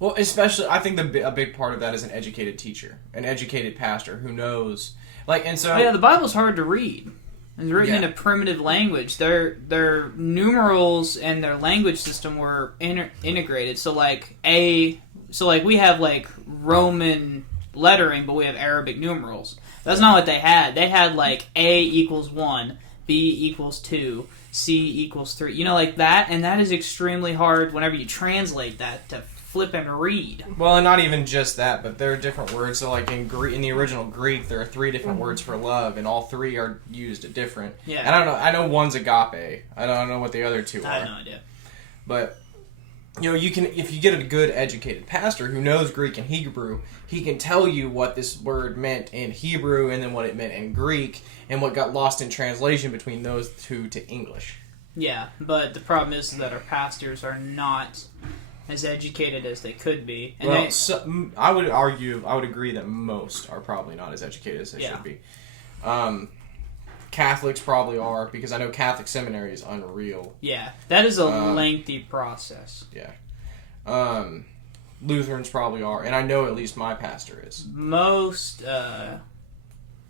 well, especially, I think a big part of that is an educated teacher. An educated pastor who knows... Like, and so... the Bible's hard to read. It's written in a primitive language. Their numerals and their language system were integrated. So, like, we have, like, Roman lettering, but we have Arabic numerals. That's not what they had. They had, like, A equals 1, B equals 2, C equals 3. You know, like that. And that is extremely hard whenever you translate that to flip and read. Well, and not even just that, but there are different words. So, like, in the original Greek, there are 3 different words for love, and all 3 are used at different. Yeah. And I don't know. I know one's agape. I don't know what the other 2 are. I have no idea. But, you can, if you get a good educated pastor who knows Greek and Hebrew, he can tell you what this word meant in Hebrew and then what it meant in Greek and what got lost in translation between those 2 to English. Yeah, but the problem is that our pastors are not as educated as they could be. And I would agree that most are probably not as educated as they should be. Catholics probably are, because I know Catholic seminary is unreal. Yeah, that is a lengthy process. Yeah. Lutherans probably are, and I know at least my pastor is. Most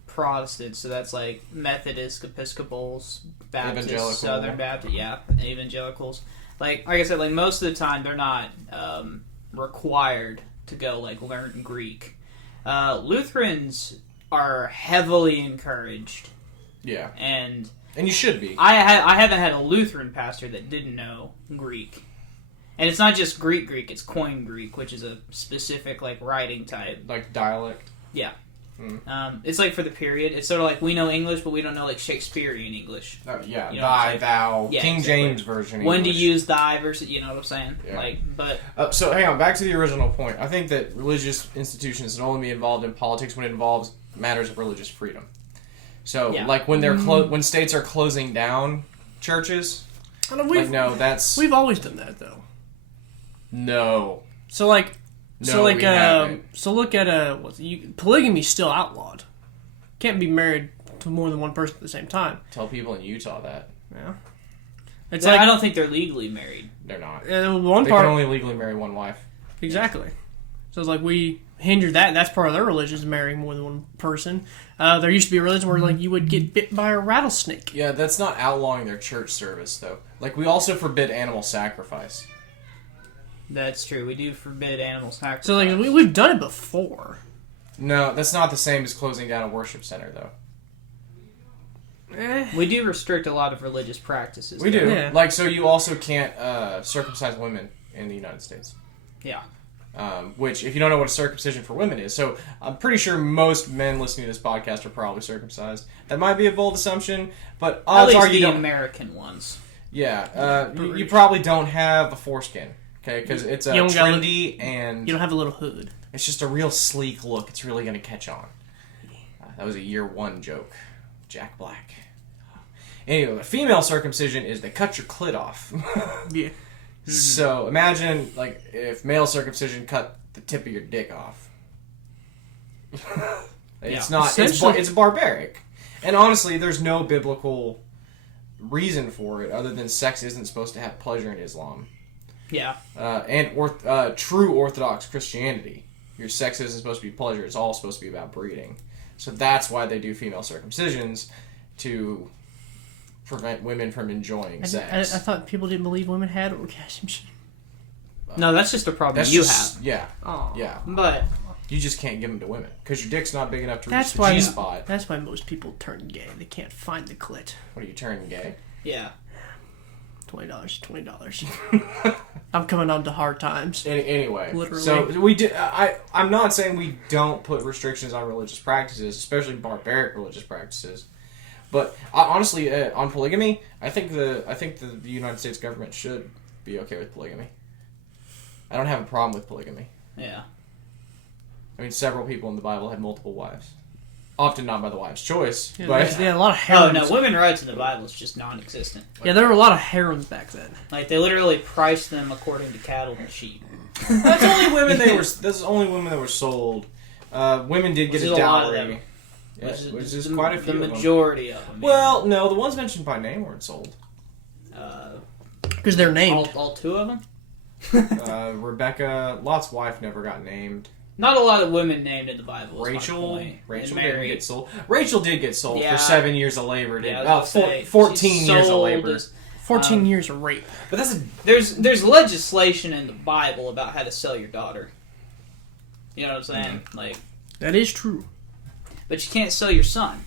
Protestants, so that's like Methodists, Episcopals, Baptists, Southern Baptists, evangelicals. Like I said, like most of the time they're not required to go like learn Greek. Lutherans are heavily encouraged. Yeah, and you should be. I haven't had a Lutheran pastor that didn't know Greek, and it's not just Greek. It's Koine Greek, which is a specific like writing type, like dialect. Yeah. It's like for the period. It's sort of like we know English, but we don't know like Shakespearean English. Oh, yeah, you know thy, thou, King James version. When English. to use thy versus, you know what I'm saying? Yeah. Like, but so hang on, back to the original point. I think that religious institutions can only be involved in politics when it involves matters of religious freedom. So, like when they're when states are closing down churches. We've always done that though. No. So like. So look at polygamy's still outlawed. Can't be married to more than one person at the same time. Tell people in Utah that. Yeah. I don't think they're legally married. They're not. They can only legally marry one wife. Exactly. So it's like we hinder that, and that's part of their religion is marrying more than one person. There used to be a religion where like you would get bit by a rattlesnake. Yeah, that's not outlawing their church service though. Like we also forbid animal sacrifice. That's true. We do forbid animal sacrifice. So, like, we've done it before. No, that's not the same as closing down a worship center, though. We do restrict a lot of religious practices. We do. Yeah. Like, so you also can't circumcise women in the United States. Yeah. Which, if you don't know what a circumcision for women is, so I'm pretty sure most men listening to this podcast are probably circumcised. That might be a bold assumption, but odds At least are you the don't. American ones. Yeah, you probably don't have a foreskin, okay? Because it's trendy and You don't have a little hood. it's just a real sleek look. It's really going to catch on. That was a year one joke. Jack Black. Anyway, female circumcision is they cut your clit off. Yeah. So imagine, like, if male circumcision cut the tip of your dick off. It's not. It's barbaric, and honestly, there's no biblical reason for it other than sex isn't supposed to have pleasure in Islam. Yeah. And true Orthodox Christianity, your sex isn't supposed to be pleasure. It's all supposed to be about breeding. So that's why they do female circumcisions, to prevent women from enjoying sex. I thought people didn't believe women had orgasms. No, that's just a problem That's you just, have. Yeah. Oh. Yeah. But You just can't give them to women because your dick's not big enough to reach That's the why. G-spot. That's why most people turn gay. They can't find the clit. What are you turning gay? yeah. $20. I'm coming on to hard times. Anyway, Literally. so we do. I'm not saying we don't put restrictions on religious practices, especially barbaric religious practices. But honestly, on polygamy, I think the United States government should be okay with polygamy. I don't have a problem with polygamy. Yeah. I mean, several people in the Bible had multiple wives. Often not by the wife's choice, Yeah, but a lot of Oh harems. no, women rights in the Bible is just non-existent. Yeah, there were a lot of harems back then. Like they literally priced them according to cattle and sheep. that's only women they were. That's only women that were sold. Women did get Which a is a lot of dowry. them. Yeah, which is quite a few. The of them. majority of them. Well, no, the ones mentioned by name weren't sold. Because they're named. All two of them. Rebecca, Lot's wife, never got named. Not a lot of women named in the Bible. Rachel And didn't Mary. get sold. Rachel did get sold Yeah. for 7 years of labor. Yeah, Didn't? I was gonna say, 14 she's years of sold labor. as- 14 years of rape. But that's There's legislation in the Bible about how to sell your daughter. You know what I'm saying? Like, That is true. but you can't sell your son.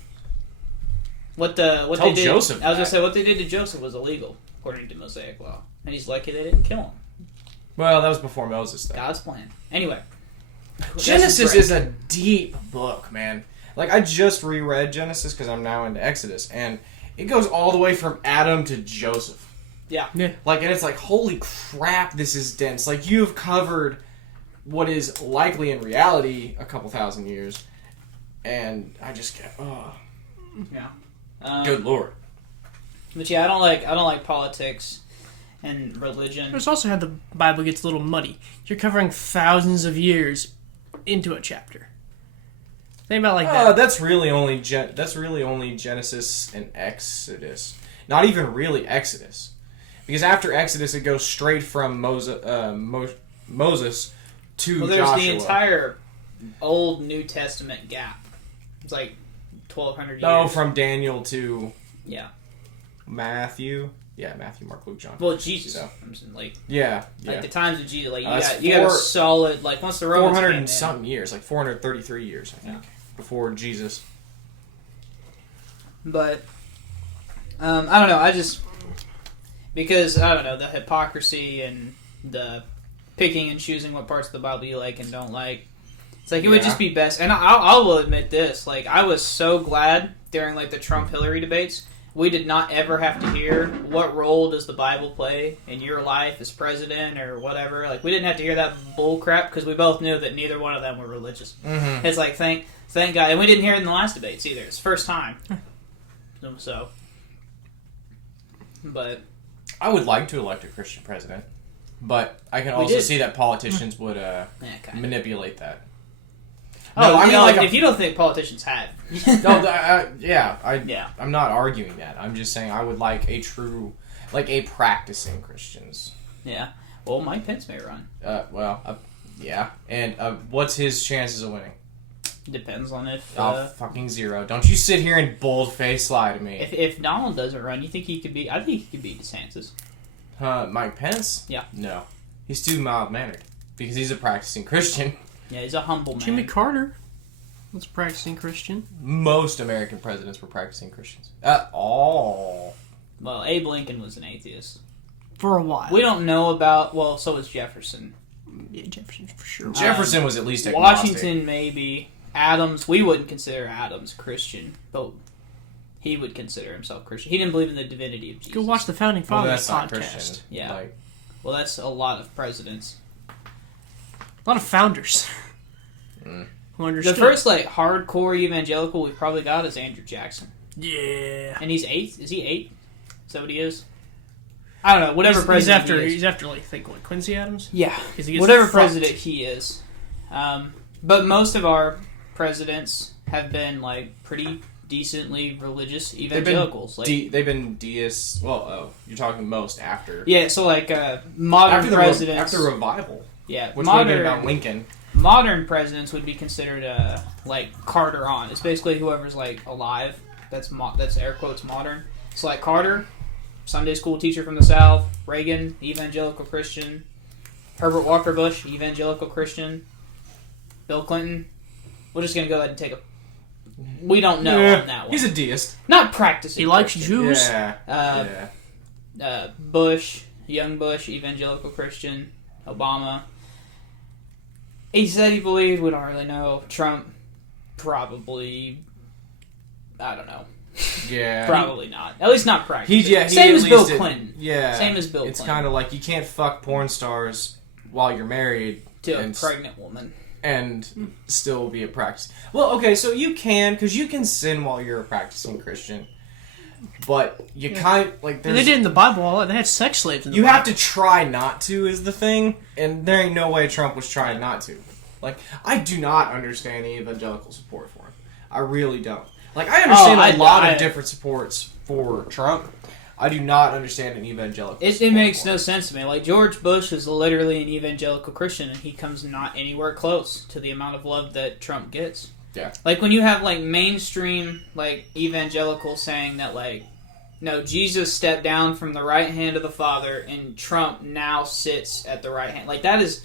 What Tell they did? Joseph I was gonna that. say what they did to Joseph was illegal according to Mosaic law, and he's lucky they didn't kill him. well, that was before Moses, though. God's plan. Anyway, Genesis is a deep book, man. Like, I just reread Genesis because I'm now into Exodus, and it goes all the way from Adam to Joseph. yeah. Like, and it's like, holy crap, this is dense. Like, you've covered what is likely in reality a couple thousand years, and I just get, oh, Yeah. good lord. But yeah, I don't like politics and religion. There's also how the Bible gets a little muddy. You're covering thousands of years into a chapter. Think about it like that. That's really only Genesis and Exodus. Not even really Exodus, because after Exodus it goes straight from Moses to Well, there's Joshua. the entire Old New Testament gap. It's like 1,200 years. No, from Daniel to yeah. Matthew. Yeah, Matthew, Mark, Luke, John. Well, Jesus. So. I'm saying, like Yeah. the times of Jesus. Like That's you got a solid like once the Romans 400 came and in, something years, like 433 years, I think, before Jesus. But I don't know. I just because I don't know the hypocrisy and the picking and choosing what parts of the Bible you like and don't like. It's like it would just be best. And I will admit this: like I was so glad during like the Trump-Hillary debates, we did not ever have to hear what role does the Bible play in your life as president or whatever. Like we didn't have to hear that bull crap because we both knew that neither one of them were religious. Mm-hmm. It's like thank God, and we didn't hear it in the last debates either. It's the first time. So, but I would like to elect a Christian president, but I can also see that politicians would manipulate that. Oh, No, I mean, like if you don't think politicians have, I'm not arguing that. I'm just saying I would like a practicing Christians. yeah. Well, Mike Pence may run. Yeah. And what's his chances of winning? Depends on if fucking zero. Don't you sit here and bold-faced lie to me. if Donald doesn't run, you think he could beat? I think he could beat DeSantis. Mike Pence? Yeah. No. He's too mild-mannered because he's a practicing Christian. Yeah, he's a humble man. Jimmy Carter was a practicing Christian. Most American presidents were practicing Christians. All. Well, Abe Lincoln was an atheist. For a while. We don't know about... Well, so was Jefferson. Yeah, Jefferson for sure. Jefferson was at least agnostic. Washington, maybe. Adams, we wouldn't consider Adams Christian, but he would consider himself Christian. He didn't believe in the divinity of Jesus. Go watch the Founding Well, Fathers that's not podcast. Christian. Yeah. Like, Well, that's a lot of presidents. A lot of founders. Who understood. The first, hardcore evangelical we've probably got is Andrew Jackson. Yeah. And he's 8? Is he 8? Is that what he is? I don't know. Whatever president he is. He's after, Quincy Adams? Yeah. He gets Whatever fucked. president he is. But most of our presidents have been, pretty decently religious evangelicals. they've been deists. Well, you're talking most after. Yeah, so, modern After presidents... After revival. Yeah, Which would have been about Lincoln. Modern presidents would be considered, Carter on. It's basically whoever's, alive. That's air quotes modern. So, Carter, Sunday school teacher from the South. Reagan, evangelical Christian. Herbert Walker Bush, evangelical Christian. Bill Clinton. We're just going to go ahead and take a... We don't know on that one. He's a deist. Not practicing He likes Christian. Jews. Yeah. Bush, young Bush, evangelical Christian. Obama. He said he believed. We don't really know. Trump, probably. I don't know. Yeah. Probably not. At least not practicing. He Same at as Bill least Clinton. Yeah. Same as Bill It's Clinton. kind of like you can't fuck porn stars while you're married To a pregnant woman. and still be a practice. Well, okay, so you can, because you can sin while you're a practicing Christian, but you kind like And they did in the Bible. They had sex slaves in the you Bible. have to try not to is the thing, and there ain't no way Trump was trying not to. Like, I do not understand the evangelical support for him. I really don't. Like, I understand a lot of different supports for Trump. I do not understand an evangelical. It makes no sense to me. Like, George Bush is literally an evangelical Christian, and he comes not anywhere close to the amount of love that Trump gets. Yeah. Like, when you have, mainstream, evangelicals saying that, no, Jesus stepped down from the right hand of the Father, and Trump now sits at the right hand. Like, that is...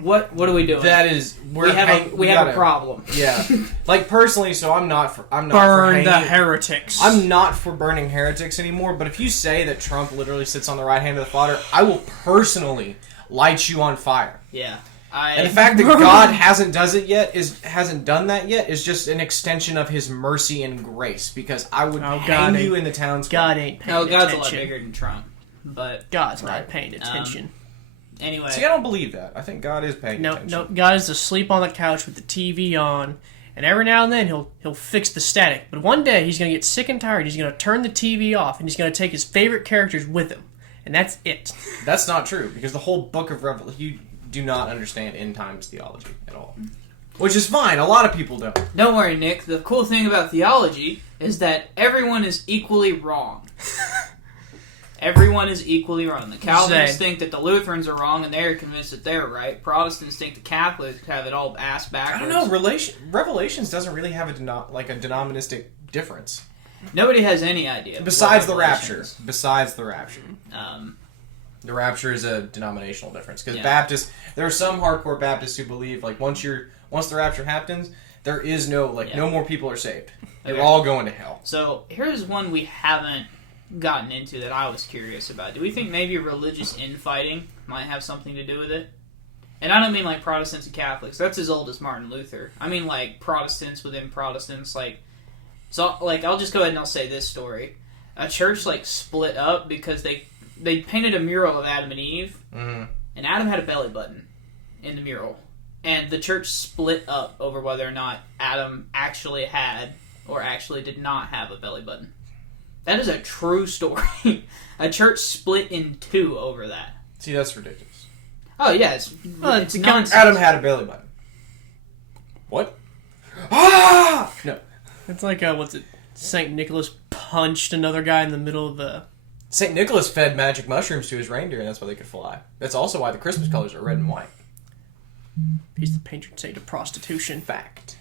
What are we doing? That is... We have a problem. Yeah. Like, personally, so I'm not for Burn the heretics. I'm not for burning heretics anymore, but if you say that Trump literally sits on the right hand of the Father, I will personally light you on fire. Yeah. And the fact that God hasn't done that yet is just an extension of His mercy and grace, because I would hang you in the town square. God ain't paying attention. God's a lot bigger than Trump. But God's not paying attention. Anyway. See, I don't believe that. I think God is paying attention. No, God is asleep on the couch with the TV on, and every now and then he'll fix the static. But one day he's going to get sick and tired. He's going to turn the TV off, and he's going to take his favorite characters with him. And that's it. That's not true, because the whole book of Revelation, you do not understand end times theology at all. Which is fine. A lot of people don't. Don't worry, Nick. The cool thing about theology is that everyone is equally wrong. Everyone is equally wrong. The Calvinists think that the Lutherans are wrong, and they're convinced that they're right. Protestants think the Catholics have it all ass backwards. I don't know. Revelations doesn't really have a denomistic difference. Nobody has any idea. Besides the rapture. Um, The rapture is a denominational difference. Because Yeah. Baptists, there are some hardcore Baptists who believe, once the rapture happens, there is no more people are saved. They're Okay. all going to hell. So here's one we haven't gotten into that I was curious about. Do we think maybe religious infighting might have something to do with it? And I don't mean Protestants and Catholics. That's as old as Martin Luther. I mean Protestants within Protestants. I'll just go ahead and I'll say this story. A church split up because they painted a mural of Adam and Eve, and Adam had a belly button in the mural. And the church split up over whether or not Adam actually had or actually did not have a belly button. That is a true story. A church split in two over that. See, that's ridiculous. Oh, yeah, it's nonsense. Adam had a belly button. What? Ah! No. It's St. Nicholas punched another guy in the middle of the... St. Nicholas fed magic mushrooms to his reindeer, and that's why they could fly. That's also why the Christmas colors are red and white. He's the patron saint of prostitution. Fact.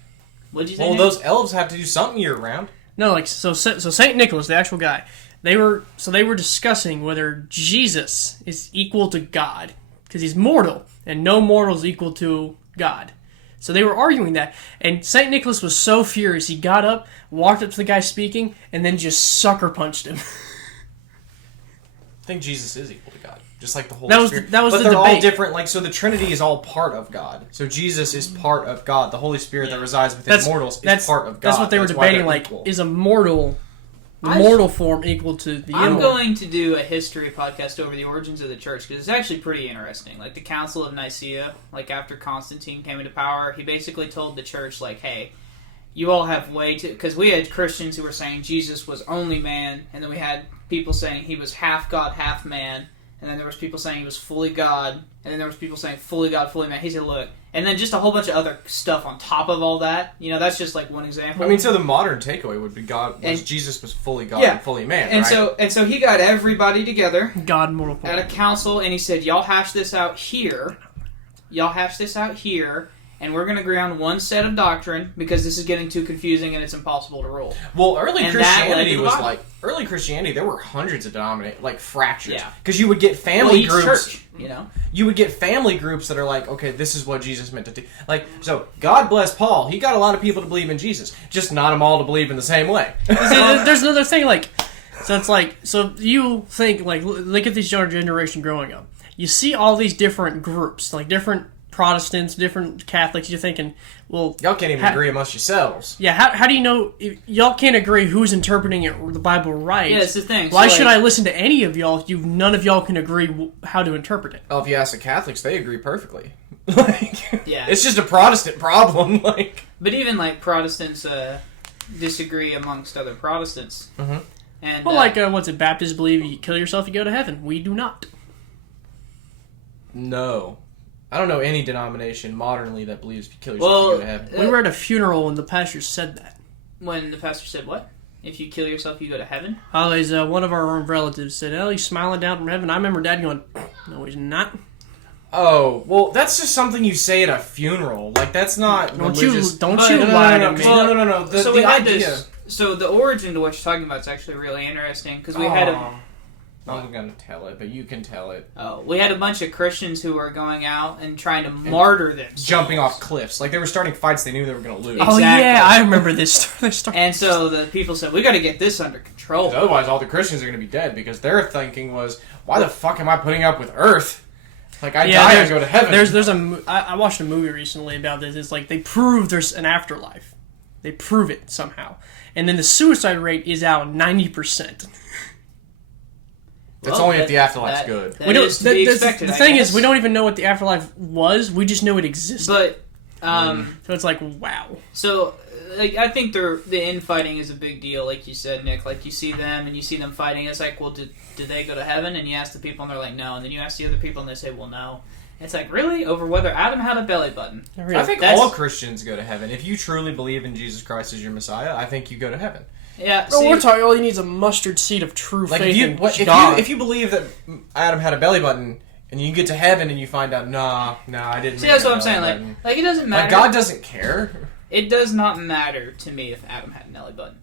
What'd you say? Well, Nick? those elves have to do something year-round. No, so St. Nicholas, the actual guy, they were discussing whether Jesus is equal to God, because he's mortal, and no mortal is equal to God. So they were arguing that, and St. Nicholas was so furious, he got up, walked up to the guy speaking, and then just sucker punched him. I think Jesus is equal to God, just like the Holy Spirit. That was but the they're debate. all different. Like, so the Trinity is all part of God. So Jesus is part of God. The Holy Spirit that resides within mortals is part of God. That's what they were debating. Like, equal. is a mortal form equal to the I'm immortal? going to do a history podcast over the origins of the church because it's actually pretty interesting. Like the Council of Nicaea, like after Constantine came into power, he basically told the church, like, hey, you all have way to... Because we had Christians who were saying Jesus was only man, and then we had people saying he was half God, half man, and then there was people saying he was fully God, and then there was people saying fully God, fully man. He said, look... And then just a whole bunch of other stuff on top of all that. You know, that's just like one example. I mean, so the modern takeaway would be Jesus was fully God and fully man, and right? So he got everybody together God mortal form. at a council, and he said, y'all hash this out here. And we're going to agree on one set of doctrine because this is getting too confusing and it's impossible to rule. Well, early Christianity, there were hundreds of fractures. Yeah. Because you would get family each groups. church, you know? You would get family groups that are like, okay, this is what Jesus meant to do. Like, so, God bless Paul. He got a lot of people to believe in Jesus. Just not them all to believe in the same way. See, there's another thing, like, so it's like, so you think, like, look at this younger generation growing up. You see all these different groups, like different Protestants, different Catholics. You're thinking, well, y'all can't even agree amongst yourselves. Yeah, how do you know y'all can't agree who's interpreting the Bible right? Yeah, that's the thing. Why should I listen to any of y'all if none of y'all can agree how to interpret it? Oh, if you ask the Catholics, they agree perfectly. Yeah, it's just a Protestant problem. But even like Protestants disagree amongst other Protestants. Mm-hmm. And what's it? Baptists believe you kill yourself, you go to heaven. We do not. No. I don't know any denomination modernly that believes if you kill yourself, you go to heaven. We were at a funeral and the pastor said that. When the pastor said what? If you kill yourself, you go to heaven? Oh, one of our relatives said, oh, he's smiling down from heaven. I remember Dad going, no, he's not. Oh, well, that's just something you say at a funeral. Like, that's not religious. Don't you lie to me. No. The idea. So the origin to what you're talking about is actually really interesting, because we had I'm going to tell it, but you can tell it. Oh, we had a bunch of Christians who were going out and trying to martyr themselves. Jumping off cliffs. Like, they were starting fights they knew they were going to lose. Oh, yeah, I remember this story. And so the people said, we got to get this under control. Otherwise, all the Christians are going to be dead, because their thinking was, why the fuck am I putting up with Earth? Like, I die and go to heaven. I watched a movie recently about this. It's like, they prove there's an afterlife. They prove it somehow. And then the suicide rate is out 90%. It's only if the afterlife's good. The thing is, we don't even know what the afterlife was. We just know it existed. But so it's like, wow. So I think the infighting is a big deal, like you said, Nick. Like you see them and you see them fighting. It's like, well, did they go to heaven? And you ask the people, and they're like, no. And then you ask the other people, and they say, well, no. It's like, really? Over whether Adam had a belly button? Really? I think all Christians go to heaven. If you truly believe in Jesus Christ as your Messiah, I think you go to heaven. Yeah, we're talking. All he needs is a mustard seed of true faith in God. If you believe that Adam had a belly button, and you get to heaven and you find out, nah, I didn't. See, that's what I'm saying. Like it doesn't matter. Like God doesn't care. It does not matter to me if Adam had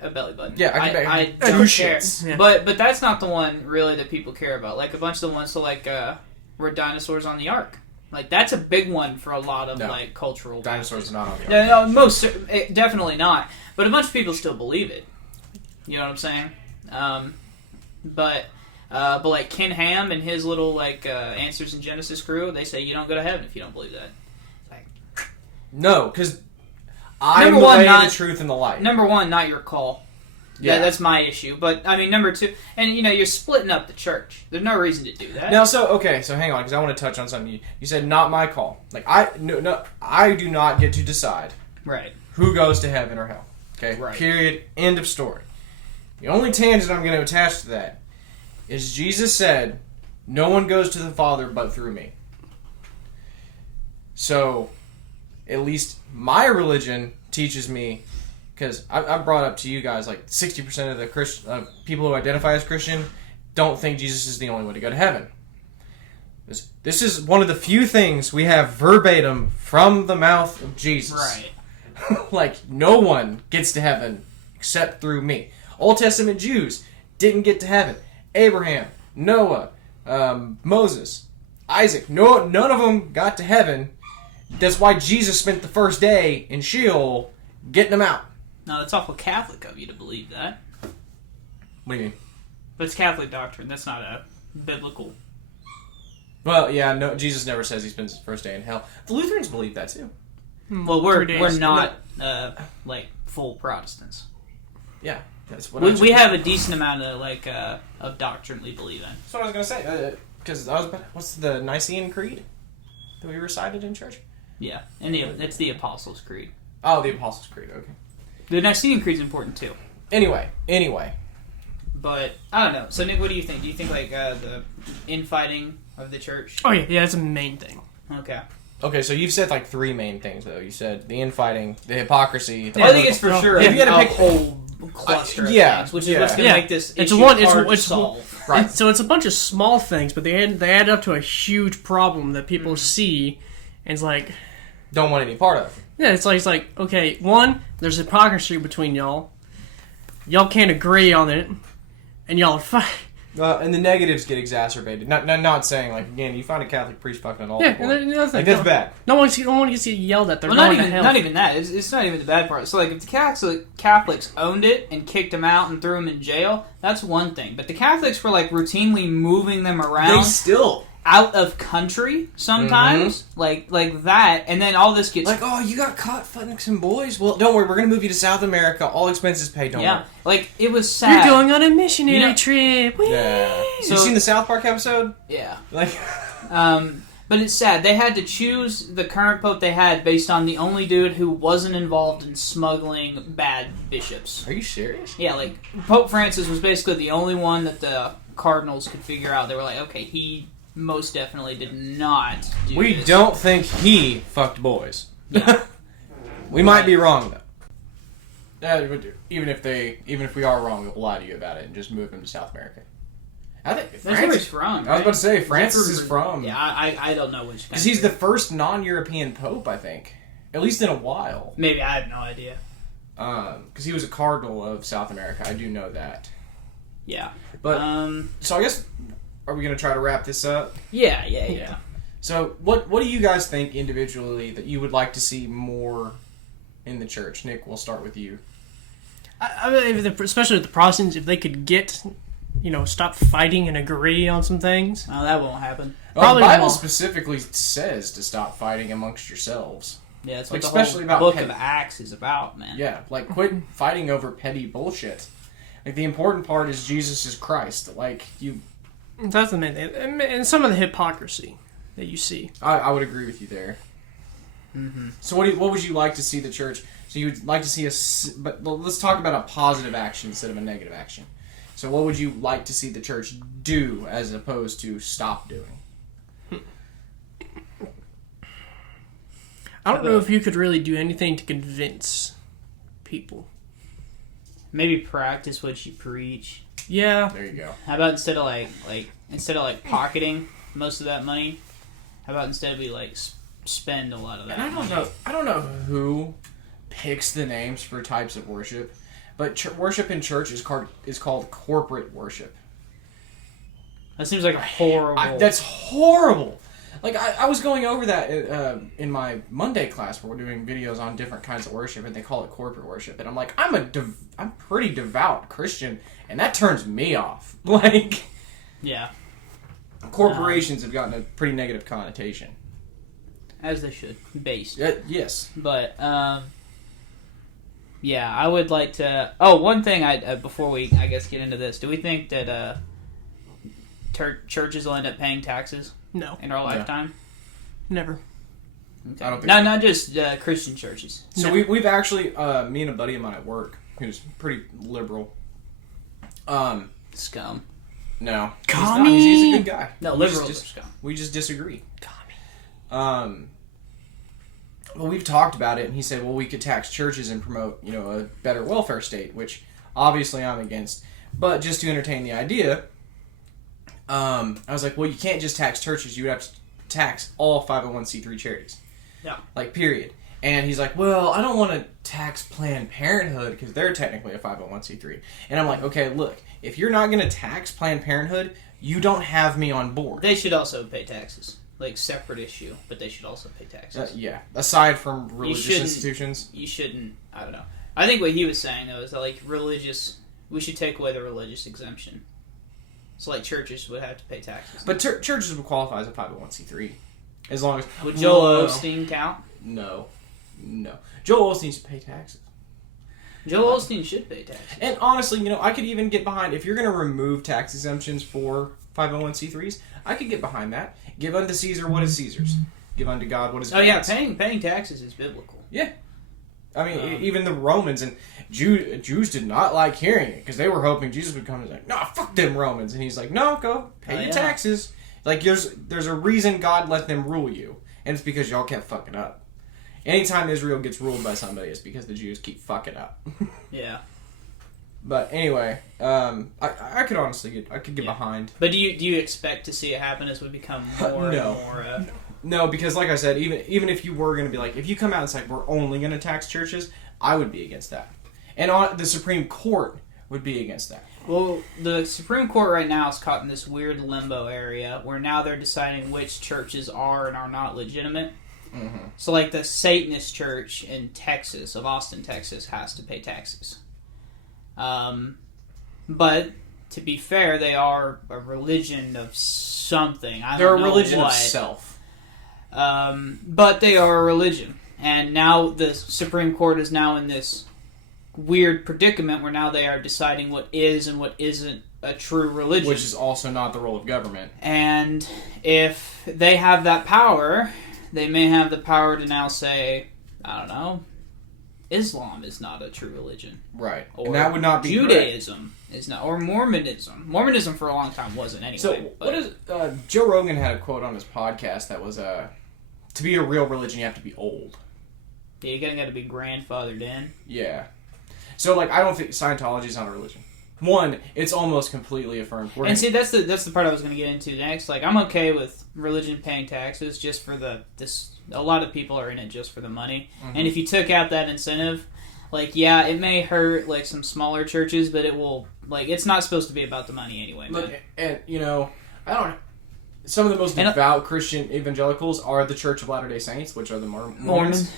a belly button. Yeah, I don't care. Yeah. But that's not the one really that people care about. Like a bunch of the ones, were dinosaurs on the ark. Like that's a big one for a lot of cultural. Dinosaurs are not on the ark. No, definitely not. But a bunch of people still believe it. You know what I'm saying? But like Ken Ham and his little Answers in Genesis crew, they say you don't go to heaven if you don't believe that. Like, no, because I'm the way, the truth, and the light. Number one, not your call. Yeah, that's my issue. But I mean, number two, and you're splitting up the church. There's no reason to do that. Now, so hang on, because I want to touch on something. You said not my call. Like I do not get to decide. Right. Who goes to heaven or hell? Okay. Right. Period. End of story. The only tangent I'm going to attach to that is Jesus said, "No one goes to the Father but through me." So, at least my religion teaches me, because I brought up to you guys, like 60% of the people who identify as Christian don't think Jesus is the only way to go to heaven. This is one of the few things we have verbatim from the mouth of Jesus. Right. Like, no one gets to heaven except through me. Old Testament Jews didn't get to heaven. Abraham, Noah, Moses. Isaac. No, none of them got to heaven. That's why Jesus spent the first day in Sheol getting them out. No, that's awful Catholic of you to believe that. What do you mean? But it's Catholic doctrine. That's not a biblical. Well, yeah, no. Jesus never says he spends his first day in hell. The Lutherans believe that too. Well, we're not like full Protestants. Yeah, that's what we have a decent amount of of doctrine we believe in. That's what I was gonna say. Because what's the Nicene Creed that we recited in church? Yeah, and it's the Apostles' Creed. Oh, the Apostles' Creed. Okay. The Nicene Creed's important too. Anyway. But I don't know. So Nick, what do you think? Do you think the infighting of the church? Oh yeah, that's a main thing. Okay, so you've said like three main things though. You said the infighting, the hypocrisy. I think it's for sure. If you had to pick whole cluster of things, which is what's going to make this issue hard to solve. Right. So it's a bunch of small things, but they add up to a huge problem that people see, and it's like don't want any part of. Yeah, it's like okay, one, there's hypocrisy between y'all. Y'all can't agree on it, and y'all fight. And the negatives get exacerbated. Not saying like again, you find a Catholic priest fucking an altar boy. And the other thing, that's bad. No one gets yelled at. They're not even that. It's not even the bad part. So like if the Catholics owned it and kicked them out and threw them in jail, that's one thing. But the Catholics were like routinely moving them around. They still out of country sometimes, like that, and then all this gets like, oh, you got caught fucking some boys. Well, don't worry, we're gonna move you to South America. All expenses paid. Don't worry. Like it was sad. You're going on a missionary trip. Whee! Yeah. So, you seen the South Park episode? Yeah. Like, but it's sad. They had to choose the current pope they had based on the only dude who wasn't involved in smuggling bad bishops. Are you serious? Yeah, like Pope Francis was basically the only one that the cardinals could figure out. They were like, okay, he most definitely did not do We this. don't think he fucked boys. Yeah. We might be wrong though. Even if we are wrong, we'll lie to you about it and just move him to South America. I think that's where he's from. Right? I was about to say Francis is from. Yeah, I don't know which. Because he's the first non-European pope, I think, at least in a while. Maybe I have no idea. Because he was a cardinal of South America, I do know that. Yeah, but so I guess. Are we going to try to wrap this up? Yeah. So, what do you guys think individually that you would like to see more in the church? Nick, we'll start with you. Especially with the Protestants, if they could get, stop fighting and agree on some things. Oh, that won't happen. Well, the Bible specifically says to stop fighting amongst yourselves. Yeah, that's like, what especially the whole book of Acts is about, man. Yeah, like quit fighting over petty bullshit. Like the important part is Jesus is Christ. Like you. That's the main thing, and some of the hypocrisy that you see. I would agree with you there. Mm-hmm. So what would you like to see the church? So you would like to see but let's talk about a positive action instead of a negative action. So what would you like to see the church do as opposed to stop doing? I don't know if you could really do anything to convince people. Maybe practice what you preach. Yeah. There you go. How about instead of pocketing most of that money, how about instead we spend a lot of that? And I don't know who picks the names for types of worship, but worship in church is called corporate worship. That seems like a horrible. That's horrible. Like I was going over that in my Monday class where we're doing videos on different kinds of worship, and they call it corporate worship, and I'm like, I'm pretty devout Christian, and that turns me off. Like, yeah, corporations have gotten a pretty negative connotation, as they should, based. Yes, but yeah, I would like to. Oh, one thing before we get into this, do we think that churches will end up paying taxes? No. In our lifetime? Never. Okay. I don't think so. Not just Christian churches. So we've actually, me and a buddy of mine at work, who's pretty liberal. Scum. No. Commie. He's a good guy. No, liberals are scum. We just disagree. Commie. Well, we've talked about it, and he said, well, we could tax churches and promote, a better welfare state, which obviously I'm against. But just to entertain the idea... I was like, well, you can't just tax churches. You would have to tax all 501c3 charities. Yeah. Like, period. And he's like, well, I don't want to tax Planned Parenthood because they're technically a 501c3. And I'm like, okay, look, if you're not going to tax Planned Parenthood, you don't have me on board. They should also pay taxes. Like, separate issue, but they should also pay taxes. Yeah. Aside from religious institutions. You shouldn't, I don't know. I think what he was saying, though, is that, like, we should take away the religious exemption. So, like, churches would have to pay taxes. But churches would qualify as a 501c3. As long as... Would Joel Osteen count? No. Joel Osteen should pay taxes. Joel Osteen should pay taxes. And honestly, I could even get behind, if you're going to remove tax exemptions for 501c3s, I could get behind that. Give unto Caesar what is Caesar's. Give unto God what is God's. Oh yeah, paying taxes is biblical. Yeah. I mean, even the Romans and Jews did not like hearing it because they were hoping Jesus would come and like, nah, fuck them Romans. And he's like, no, go pay your taxes. Like, there's a reason God let them rule you, and it's because y'all kept fucking up. Anytime Israel gets ruled by somebody, it's because the Jews keep fucking up. Yeah. But anyway, I could honestly get behind. But do you expect to see it happen as we become more and more? No, because like I said, even if you were going to be like, if you come out and say we're only going to tax churches, I would be against that, and the Supreme Court would be against that. Well, the Supreme Court right now is caught in this weird limbo area where now they're deciding which churches are and are not legitimate. Mm-hmm. So, like the Satanist church in Texas, of Austin, Texas, has to pay taxes. But to be fair, they are a religion of something. They're a religion of self. But they are a religion, and now the Supreme Court is now in this weird predicament where now they are deciding what is and what isn't a true religion, which is also not the role of government. And if they have that power, they may have the power to now say, I don't know, Islam is not a true religion. Right. Or and that would not be Judaism is not, or Mormonism. Mormonism for a long time wasn't anyway. So, what is Joe Rogan had a quote on his podcast that was, to be a real religion, you have to be old. Yeah, you got to be grandfathered in. Yeah. So, like, I don't think Scientology is not a religion. One, it's almost completely affirmed. And see, that's the part I was going to get into next. Like, I'm okay with religion paying taxes just for a lot of people are in it just for the money. Mm-hmm. And if you took out that incentive, like, yeah, it may hurt, like, some smaller churches, but it will, like, it's not supposed to be about the money anyway, man. Look, and, some of the most devout Christian evangelicals are the Church of Latter-day Saints, which are the Mormons.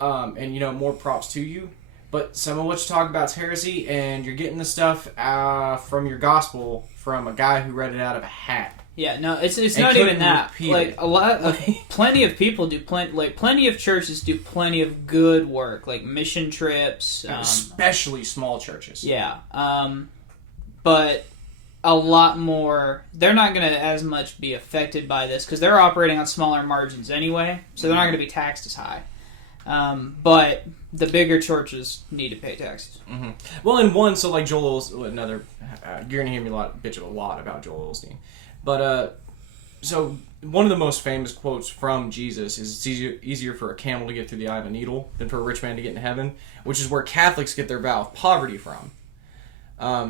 And, more props to you. But some of what you talk about is heresy, and you're getting the stuff from your gospel from a guy who read it out of a hat. Yeah, no, it's not even that. Like plenty of people do plenty of churches do plenty of good work, like mission trips, especially small churches. Yeah, but a lot more. They're not going to as much be affected by this because they're operating on smaller margins anyway, so they're not going to be taxed as high. But the bigger churches need to pay taxes. Mm-hmm. Well, in one, so like Joel, another, you're gonna hear me bitch a lot about Joel Osteen, but so one of the most famous quotes from Jesus is, "It's easier for a camel to get through the eye of a needle than for a rich man to get into heaven," which is where Catholics get their vow of poverty from.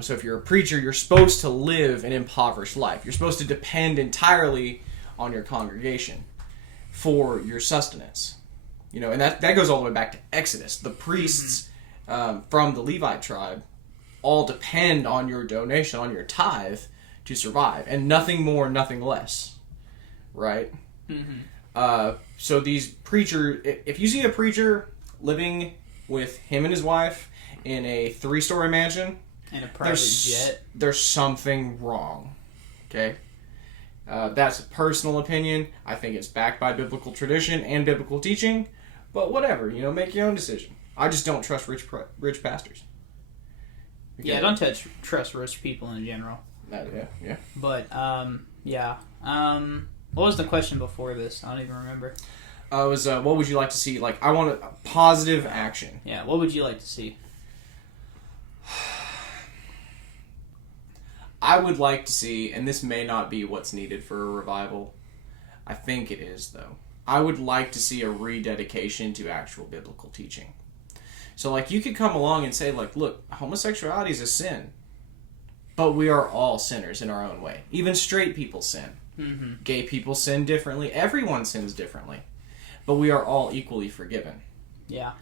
So if you're a preacher, you're supposed to live an impoverished life. You're supposed to depend entirely on your congregation for your sustenance. And that goes all the way back to Exodus. The priests from the Levite tribe all depend on your donation, on your tithe, to survive. And nothing more, nothing less. Right? Mm-hmm. So these preachers, if you see a preacher living with him and his wife in a 3-story mansion, and a private jet, there's something wrong. Okay? That's a personal opinion. I think it's backed by biblical tradition and biblical teaching. But whatever, make your own decision. I just don't trust rich pastors. Yeah, I don't trust rich people in general. Yeah. But, yeah. What was the question before this? I don't even remember. It was, what would you like to see? Like, I want a positive action. Yeah, what would you like to see? I would like to see, and this may not be what's needed for a revival. I think it is, though. I would like to see a rededication to actual biblical teaching. So, like, you could come along and say, like, look, homosexuality is a sin. But we are all sinners in our own way. Even straight people sin. Mm-hmm. Gay people sin differently. Everyone sins differently. but we are all equally forgiven. Yeah.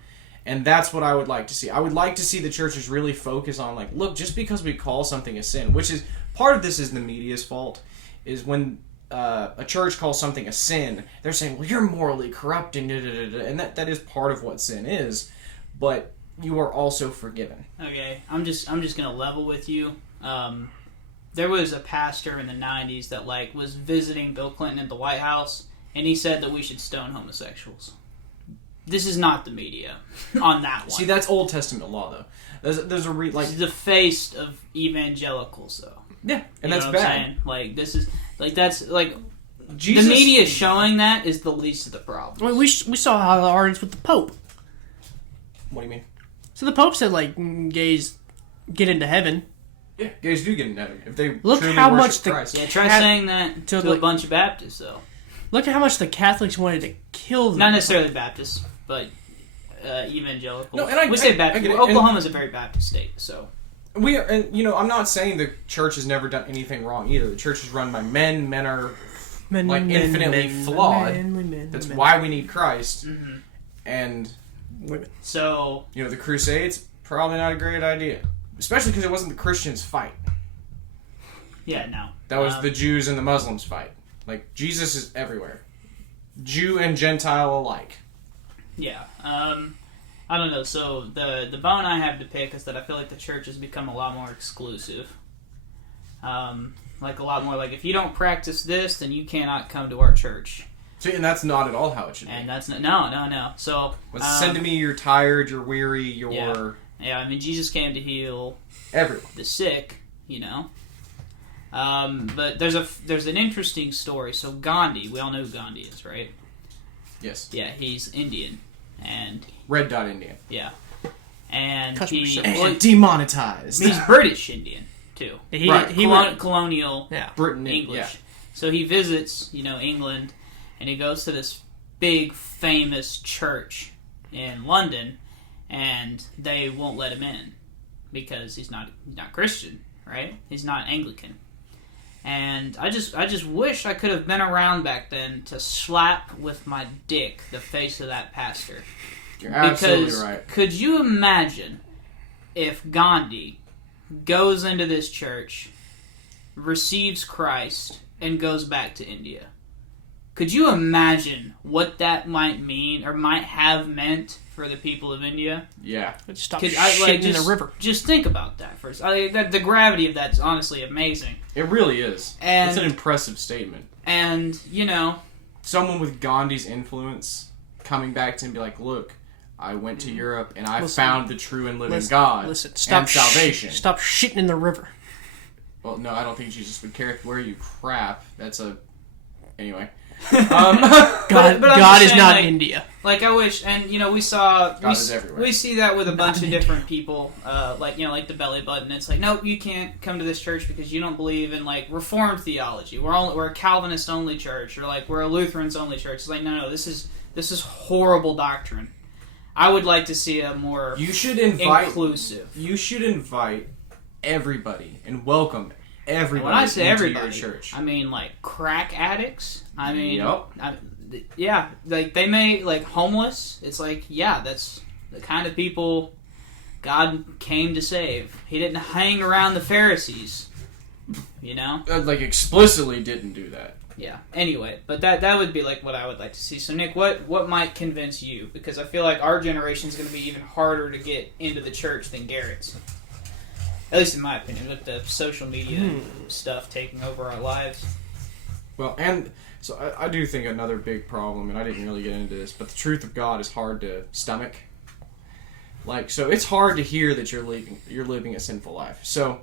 And that's what I would like to see. I would like to see the churches really focus on, like, look, just because we call something a sin, which is, part of this is the media's fault, is when a church calls something a sin, they're saying, well, you're morally corrupt, and da-da-da-da. And that is part of what sin is, but you are also forgiven. Okay, I'm just gonna level with you. There was a pastor in the 90s that, like, was visiting Bill Clinton at the White House, and he said that we should stone homosexuals. This is not the media on that one. See, that's Old Testament law, though. There's a It's the face of evangelicals, though. Yeah, and You that's know what bad. I'm saying? Like, this is, like, that's, like, Jesus, the media showing that is the least of the problems. Well, we saw how the arguments with the Pope. What do you mean? So the Pope said, like, gays get into heaven. Yeah, gays do get into heaven if they Look truly how worship much the Christ. Yeah, try saying that to, to a like- bunch of Baptists, though. Look at how much the Catholics wanted to kill them. Not necessarily Baptists, but evangelicals. No, and we say I Baptist. get it. Oklahoma's a very Baptist state, so. We are, and I'm not saying the church has never done anything wrong either. The church is run by men. Men are infinitely flawed. That's why we need Christ. Mm-hmm. And Women. So. the Crusades, probably not a great idea, especially because it wasn't the Christians' fight. Yeah, no. That was the Jews and the Muslims' fight. Like, Jesus is everywhere, Jew and Gentile alike. Yeah. I don't know. So the bone I have to pick is that I feel like the church has become a lot more exclusive. Like a lot more like, if you don't practice this, then you cannot come to our church. See, and that's not at all how it should be. And that's no. So Send to me, you're tired, you're weary, you're yeah. I mean, Jesus came to heal everyone. the sick, But there's an interesting story. So Gandhi, we all know who Gandhi is, right? Yes. Yeah, he's Indian, and Red Dot Indian. yeah, and Customer he service. And demonetized. he's British Indian too. Right. He Colonial yeah. Britain, English. yeah. So he visits, England, and he goes to this big famous church in London, and they won't let him in because he's not Christian, right? He's not Anglican. And I just wish I could have been around back then to slap with my dick the face of that pastor. You're absolutely Because right. could you imagine if Gandhi goes into this church, receives Christ, and goes back to India? Could you imagine what that might mean or might have meant for the people of India? Yeah. Stop Could shitting in the river. Just think about that first. The gravity of that's honestly amazing. It really is. And- It's an impressive statement. And, Someone with Gandhi's influence coming back to him and be like, look, I went to Europe and I found the true and living God Stop and salvation. Stop shitting in the river. Well, no, I don't think Jesus would care where you crap. That's a... Anyway. God, but I'm God just is saying, not like- India. like I wish, and we saw God is everywhere. we see that with a bunch of different people, like the belly button. It's like, nope, you can't come to this church because you don't believe in like Reformed theology. We're a Calvinist only church, or like we're a Lutherans only church. It's like, no, this is horrible doctrine. I would like to see a more You should invite... inclusive. You should invite everybody and welcome everybody When I say into everybody, your church. I mean like crack addicts. I mean, Yep. yeah, like they may like homeless. It's like, yeah, that's the kind of people God came to save. He didn't hang around the Pharisees, Like, explicitly didn't do that. Yeah. Anyway, but that would be like what I would like to see. So Nick, what might convince you? Because I feel like our generation is going to be even harder to get into the church than Garrett's. At least in my opinion, with the social media stuff taking over our lives. Well, and so I do think another big problem, and I didn't really get into this, but the truth of God is hard to stomach. Like, so it's hard to hear that you're living a sinful life. So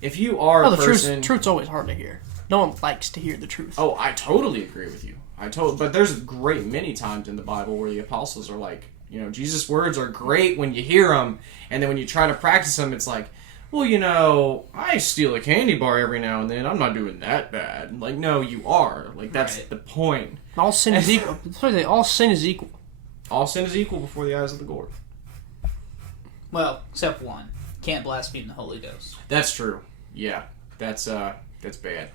if you are a person... truth's always hard to hear. No one likes to hear the truth. Oh, I totally agree with you. But there's a great many times in the Bible where the apostles are like, Jesus' words are great when you hear them, and then when you try to practice them, it's like, well, I steal a candy bar every now and then. I'm not doing that bad. Like, no, you are. Like, that's Right. the point. All sin is equal. That's what they say, all sin is equal. All sin is equal before the eyes of the Lord. Well, except one. Can't blaspheme the Holy Ghost. That's true. Yeah, that's bad.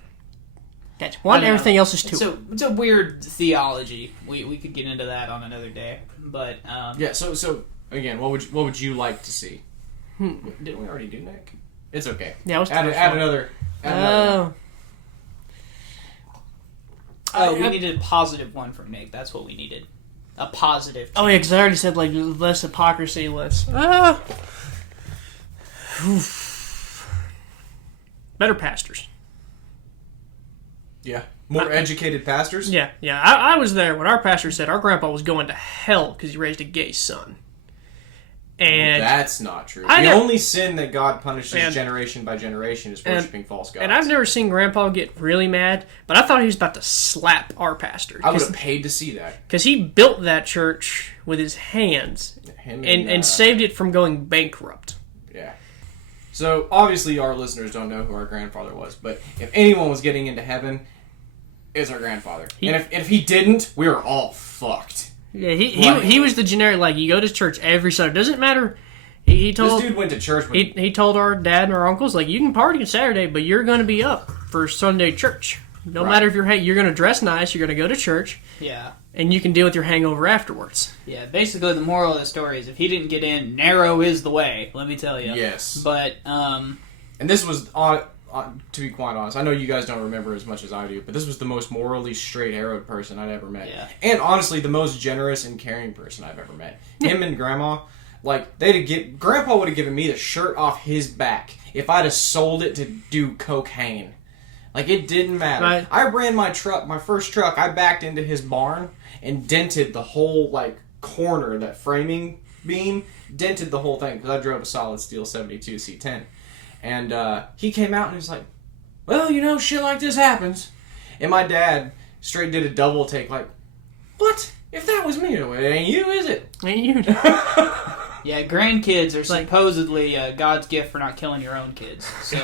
Gotcha. One, everything else is two. It's a weird theology. We could get into that on another day. But yeah. So again, what would you like to see? Didn't we already do Nick? It's okay. Yeah, add another. We needed a positive one from Nick. That's what we needed. A positive. Oh yeah, because I already said like less hypocrisy, less. Better pastors. Yeah, more educated pastors. Yeah. I was there when our pastor said our grandpa was going to hell because he raised a gay son. And that's not true. The only sin that God punishes generation by generation is worshiping false gods. And I've never seen Grandpa get really mad, but I thought he was about to slap our pastor. I would have paid to see that. Because he built that church with his hands and saved it from going bankrupt. Yeah. So, obviously, our listeners don't know who our grandfather was, but if anyone was getting into heaven, it's our grandfather. And if he didn't, we were all fucked. Yeah, he was the generic, like, you go to church every Sunday. Doesn't matter. He told, this dude went to church. He told our dad and our uncles, like, you can party on Saturday, but you're going to be up for Sunday church. No matter if you're going to dress nice, you're going to go to church. Yeah. And you can deal with your hangover afterwards. Yeah, basically the moral of the story is if he didn't get in, narrow is the way, let me tell you. Yes. But, and this was, to be quite honest, I know you guys don't remember as much as I do, but this was the most morally straight-arrowed person I'd ever met. Yeah. And honestly, the most generous and caring person I've ever met. Him and Grandma, like, Grandpa would have given me the shirt off his back if I'd have sold it to do cocaine. Like, it didn't matter. Right. I ran my first truck, I backed into his barn and dented the whole, like, corner, that framing beam, dented the whole thing, because I drove a solid steel 72 C10. And he came out and he was like, well, shit like this happens. And my dad straight did a double take, like, what? If that was me, it ain't you, is it? Ain't you? Yeah, grandkids are supposedly God's gift for not killing your own kids. So,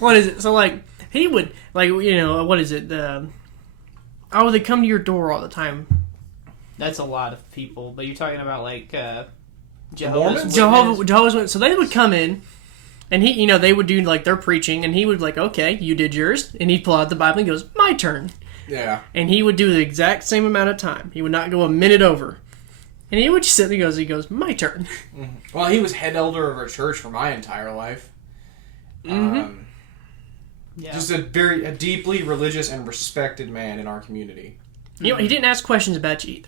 what is it? So, like, he would, like, what is it? They come to your door all the time. That's a lot of people, but you're talking about, like, Jehovah's Witnesses. So they would come in, and he, they would do, like, their preaching, and he would, like, okay, you did yours, and he'd pull out the Bible and goes, my turn. Yeah. And he would do the exact same amount of time. He would not go a minute over. And he would just sit there and he goes, my turn. Mm-hmm. Well, he was head elder of our church for my entire life. Mm-hmm. Yeah. Just a deeply religious and respected man in our community. He didn't ask questions about you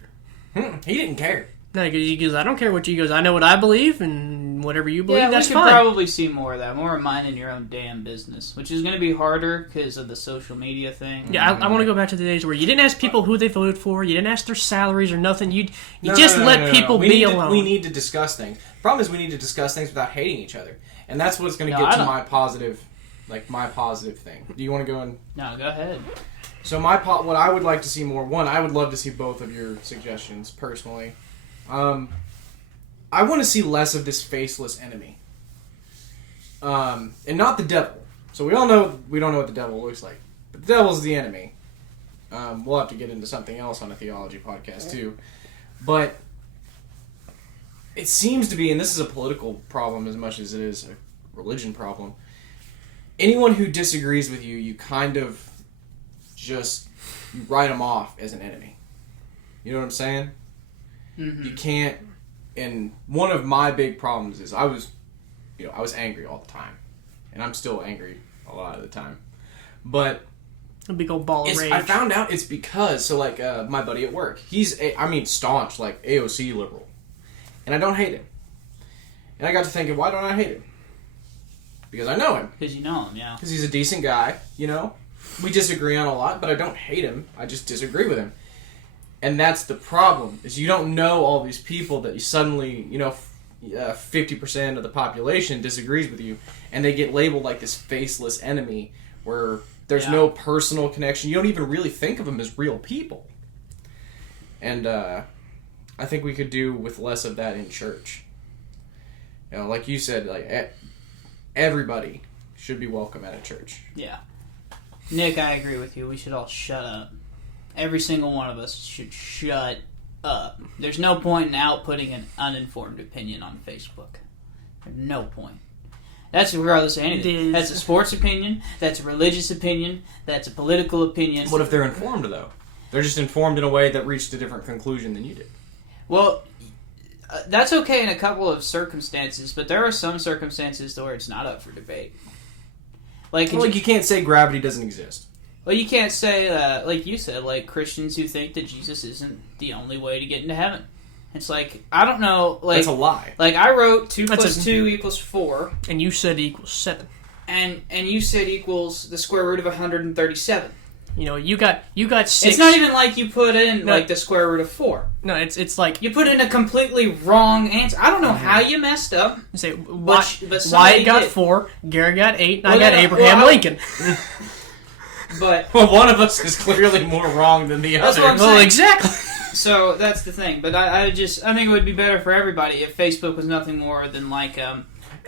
either. He didn't care. No, he goes, I don't care what you goes. I know what I believe, and whatever you believe, that's fine. Yeah, we could probably see more of that. More of minding your own damn business, which is going to be harder because of the social media thing. Yeah, I want to go back to the days where you didn't ask people who they voted for, you didn't ask their salaries or nothing. You just let people be alone. We need to discuss things. The problem is we need to discuss things without hating each other, and that's what's going to get to my positive thing. Do you want to go in? No, go ahead. So what I would like to see more. One, I would love to see both of your suggestions personally. I want to see less of this faceless enemy. And not the devil. So we don't know what the devil looks like. But the devil's the enemy. We'll have to get into something else on a theology podcast too. But it seems to be, and this is a political problem as much as it is a religion problem, anyone who disagrees with you, you kind of just write them off as an enemy. You know what I'm saying? Mm-hmm. You can't. And one of my big problems is I was angry all the time, and I'm still angry a lot of the time. But a big old ball of rage. I found out it's because my buddy at work, he's staunch like AOC liberal, and I don't hate him. And I got to thinking, why don't I hate him? Because I know him. Because you know him, yeah. Because he's a decent guy, We disagree on a lot, but I don't hate him. I just disagree with him. And that's the problem, is you don't know all these people that you suddenly, 50% of the population disagrees with you, and they get labeled like this faceless enemy where there's no personal connection. You don't even really think of them as real people. And I think we could do with less of that in church. Like you said, like everybody should be welcome at a church. Yeah. Nick, I agree with you. We should all shut up. Every single one of us should shut up. There's no point in outputting an uninformed opinion on Facebook. There's no point. That's regardless of anything. It That's a sports opinion. That's a religious opinion. That's a political opinion. What if they're informed, though? They're just informed in a way that reached a different conclusion than you did. Well, that's okay in a couple of circumstances, but there are some circumstances where it's not up for debate. Like you can't say gravity doesn't exist. Well, you can't say, like you said, like Christians who think that Jesus isn't the only way to get into heaven. It's like, I don't know. Like, that's a lie. Like, I wrote 2 + 2 = 4. And you said equals 7. And you said equals the square root of 137. You know, you got 6. It's not even like you put in, like, the square root of 4. No, it's like... You put in a completely wrong answer. I don't know how you messed up. You say, but Wyatt got 4, Gary got 8, and I got Abraham Lincoln. But well, one of us is clearly more wrong than the other. Well, exactly. So that's the thing. But I think it would be better for everybody if Facebook was nothing more than like,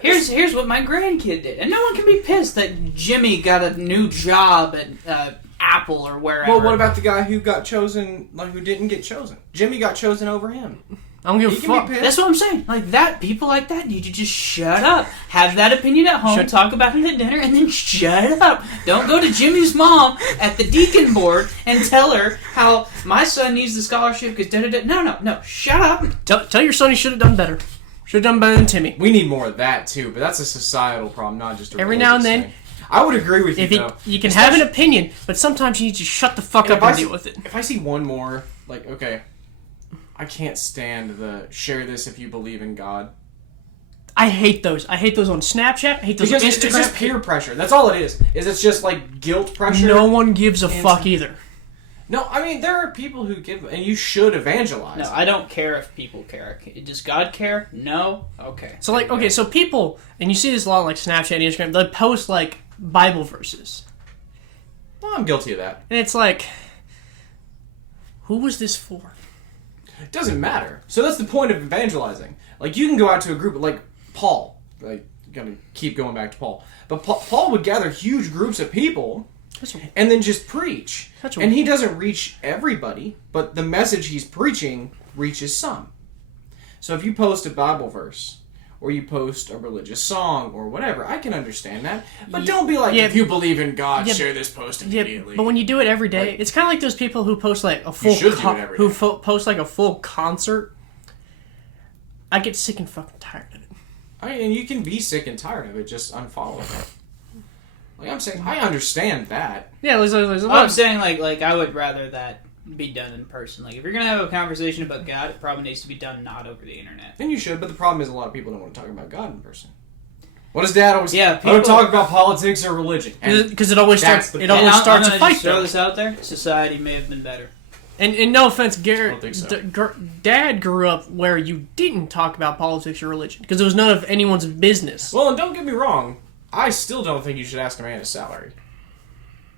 here's what my grandkid did, and no one can be pissed that Jimmy got a new job at Apple or wherever. Well, what about the guy who got chosen, like who didn't get chosen? Jimmy got chosen over him. I don't give a fuck. That's what I'm saying. Like that, people like that need to just shut up. Have that opinion at home. Talk about it at dinner, and then shut up. Don't go to Jimmy's mom at the deacon board and tell her how my son needs the scholarship because da-da-da. No. Shut up. Tell your son he should have done better. Should have done better than Timmy. We need more of that too, but that's a societal problem, not just a every now and then. Thing. I would agree with you. Though. You can have an opinion, but sometimes you need to shut the fuck up and deal with it. If I see one more, like, okay, I can't stand the share this if you believe in God. I hate those. I hate those on Snapchat. I hate those on Instagram. It's just peer pressure. That's all it is. It's just like guilt pressure. No one gives a fuck either. No, I mean, there are people who give, and you should evangelize. No, I don't care if people care. Does God care? No? Okay. So, like, okay, so people, and you see this a lot on, like, Snapchat and Instagram, they post, like, Bible verses. Well, I'm guilty of that. And it's like, who was this for? It doesn't matter. So that's the point of evangelizing. Like, you can go out to a group, like Paul. Like, gonna keep going back to Paul. But Paul would gather huge groups of people and then just preach. And he doesn't reach everybody, but the message he's preaching reaches some. So if you post a Bible verse, or you post a religious song, or whatever, I can understand that. But don't be like, if you believe in God, share this post immediately. But when you do it every day, it's kind of like those people who post like a full post like a full concert. I get sick and fucking tired of it. And you can be sick and tired of it, just unfollow it. Like I'm saying, I understand that. Yeah, I'm saying like I would rather that be done in person. Like if you're gonna have a conversation about God, it probably needs to be done not over the internet. And you should, but the problem is a lot of people don't want to talk about God in person. What does Dad always? Yeah, people don't talk about politics or religion because it always starts. It always starts a fight. Just throw this out there. Society may have been better. And no offense, Garrett, I don't think so. Dad grew up where you didn't talk about politics or religion because it was none of anyone's business. Well, and don't get me wrong, I still don't think you should ask a man his salary.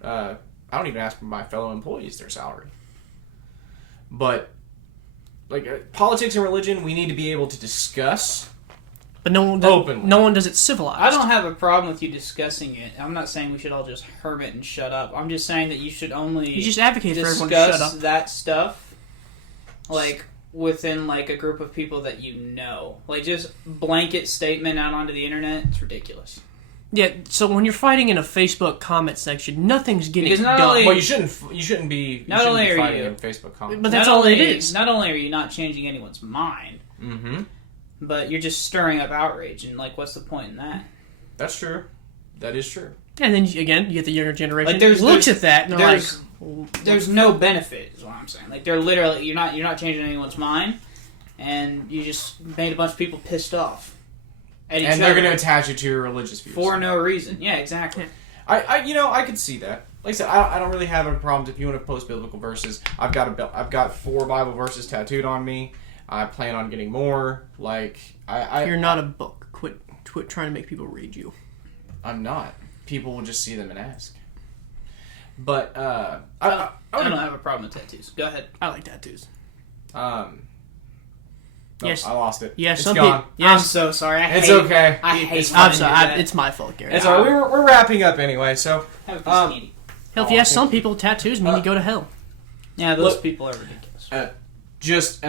I don't even ask my fellow employees their salary. But, like, politics and religion, we need to be able to discuss. But no one does it civilized. I don't have a problem with you discussing it. I'm not saying we should all just hermit and shut up. I'm just saying that you should only you just advocate for everyone to shut up. Discuss that stuff, like, within, like, a group of people that you know. Like, just blanket statement out onto the internet, it's ridiculous. Yeah, so when you're fighting in a Facebook comment section, nothing's getting done. Well, you shouldn't be fighting in Facebook comments. But that's all it is. Not only are you not changing anyone's mind, but you're just stirring up outrage, and, like, what's the point in that? That's true. That is true. And then, again, you get the younger generation like, looks at that, and they're like... There's no benefit, is what I'm saying. Like, they're literally... You're not changing anyone's mind, and you just made a bunch of people pissed off. And they're going to attach it to your religious views. For no reason. Yeah, exactly. I could see that. Like I said, I don't really have any problems if you want to post biblical verses. I've got 4 Bible verses tattooed on me. I plan on getting more. Like you're not a book. Quit trying to make people read you. I'm not. People will just see them and ask. But I don't have a problem with tattoos. Go ahead. I like tattoos. Yes, I lost it. Yes, it's gone. Yes. I'm so sorry. Okay. I hate. I'm sorry. It's my fault, Gary. It's all right. We're wrapping up anyway. So, hell, if you ask some people, tattoos mean you go to hell. Yeah, those people are ridiculous.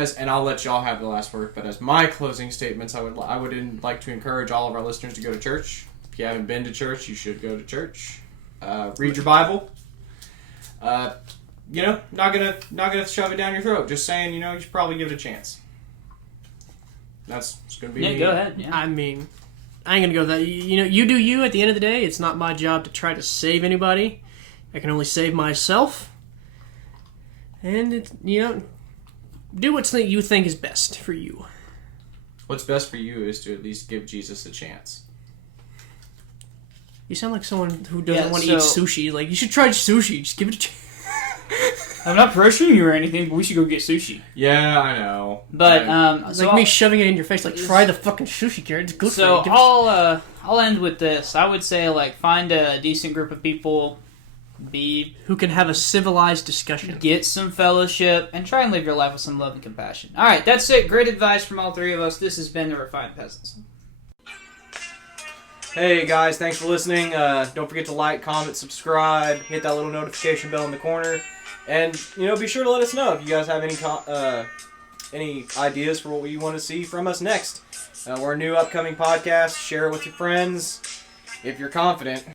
And I'll let y'all have the last word. But as my closing statements, I would like to encourage all of our listeners to go to church. If you haven't been to church, you should go to church. Read your Bible. Not gonna shove it down your throat. Just saying, you should probably give it a chance. That's gonna be. Yeah, go ahead. Yeah. I mean, I ain't gonna go that. You do you. At the end of the day, it's not my job to try to save anybody. I can only save myself. And do what you think is best for you. What's best for you is to at least give Jesus a chance. You sound like someone who doesn't want to eat sushi. Like, you should try sushi. Just give it a chance. I'm not pressuring you or anything, but we should go get sushi. Yeah, I know. But it's like me shoving it in your face. Like, try the fucking sushi, Garrett. It's good so for you. I'll end with this. I would say, like, find a decent group of people, who can have a civilized discussion, get some fellowship, and try and live your life with some love and compassion. All right, that's it. Great advice from all three of us. This has been the Refined Peasants. Hey guys, thanks for listening. Don't forget to like, comment, subscribe, hit that little notification bell in the corner, and be sure to let us know if you guys have any ideas for what you want to see from us next. We're a new upcoming podcast. Share it with your friends if you're confident.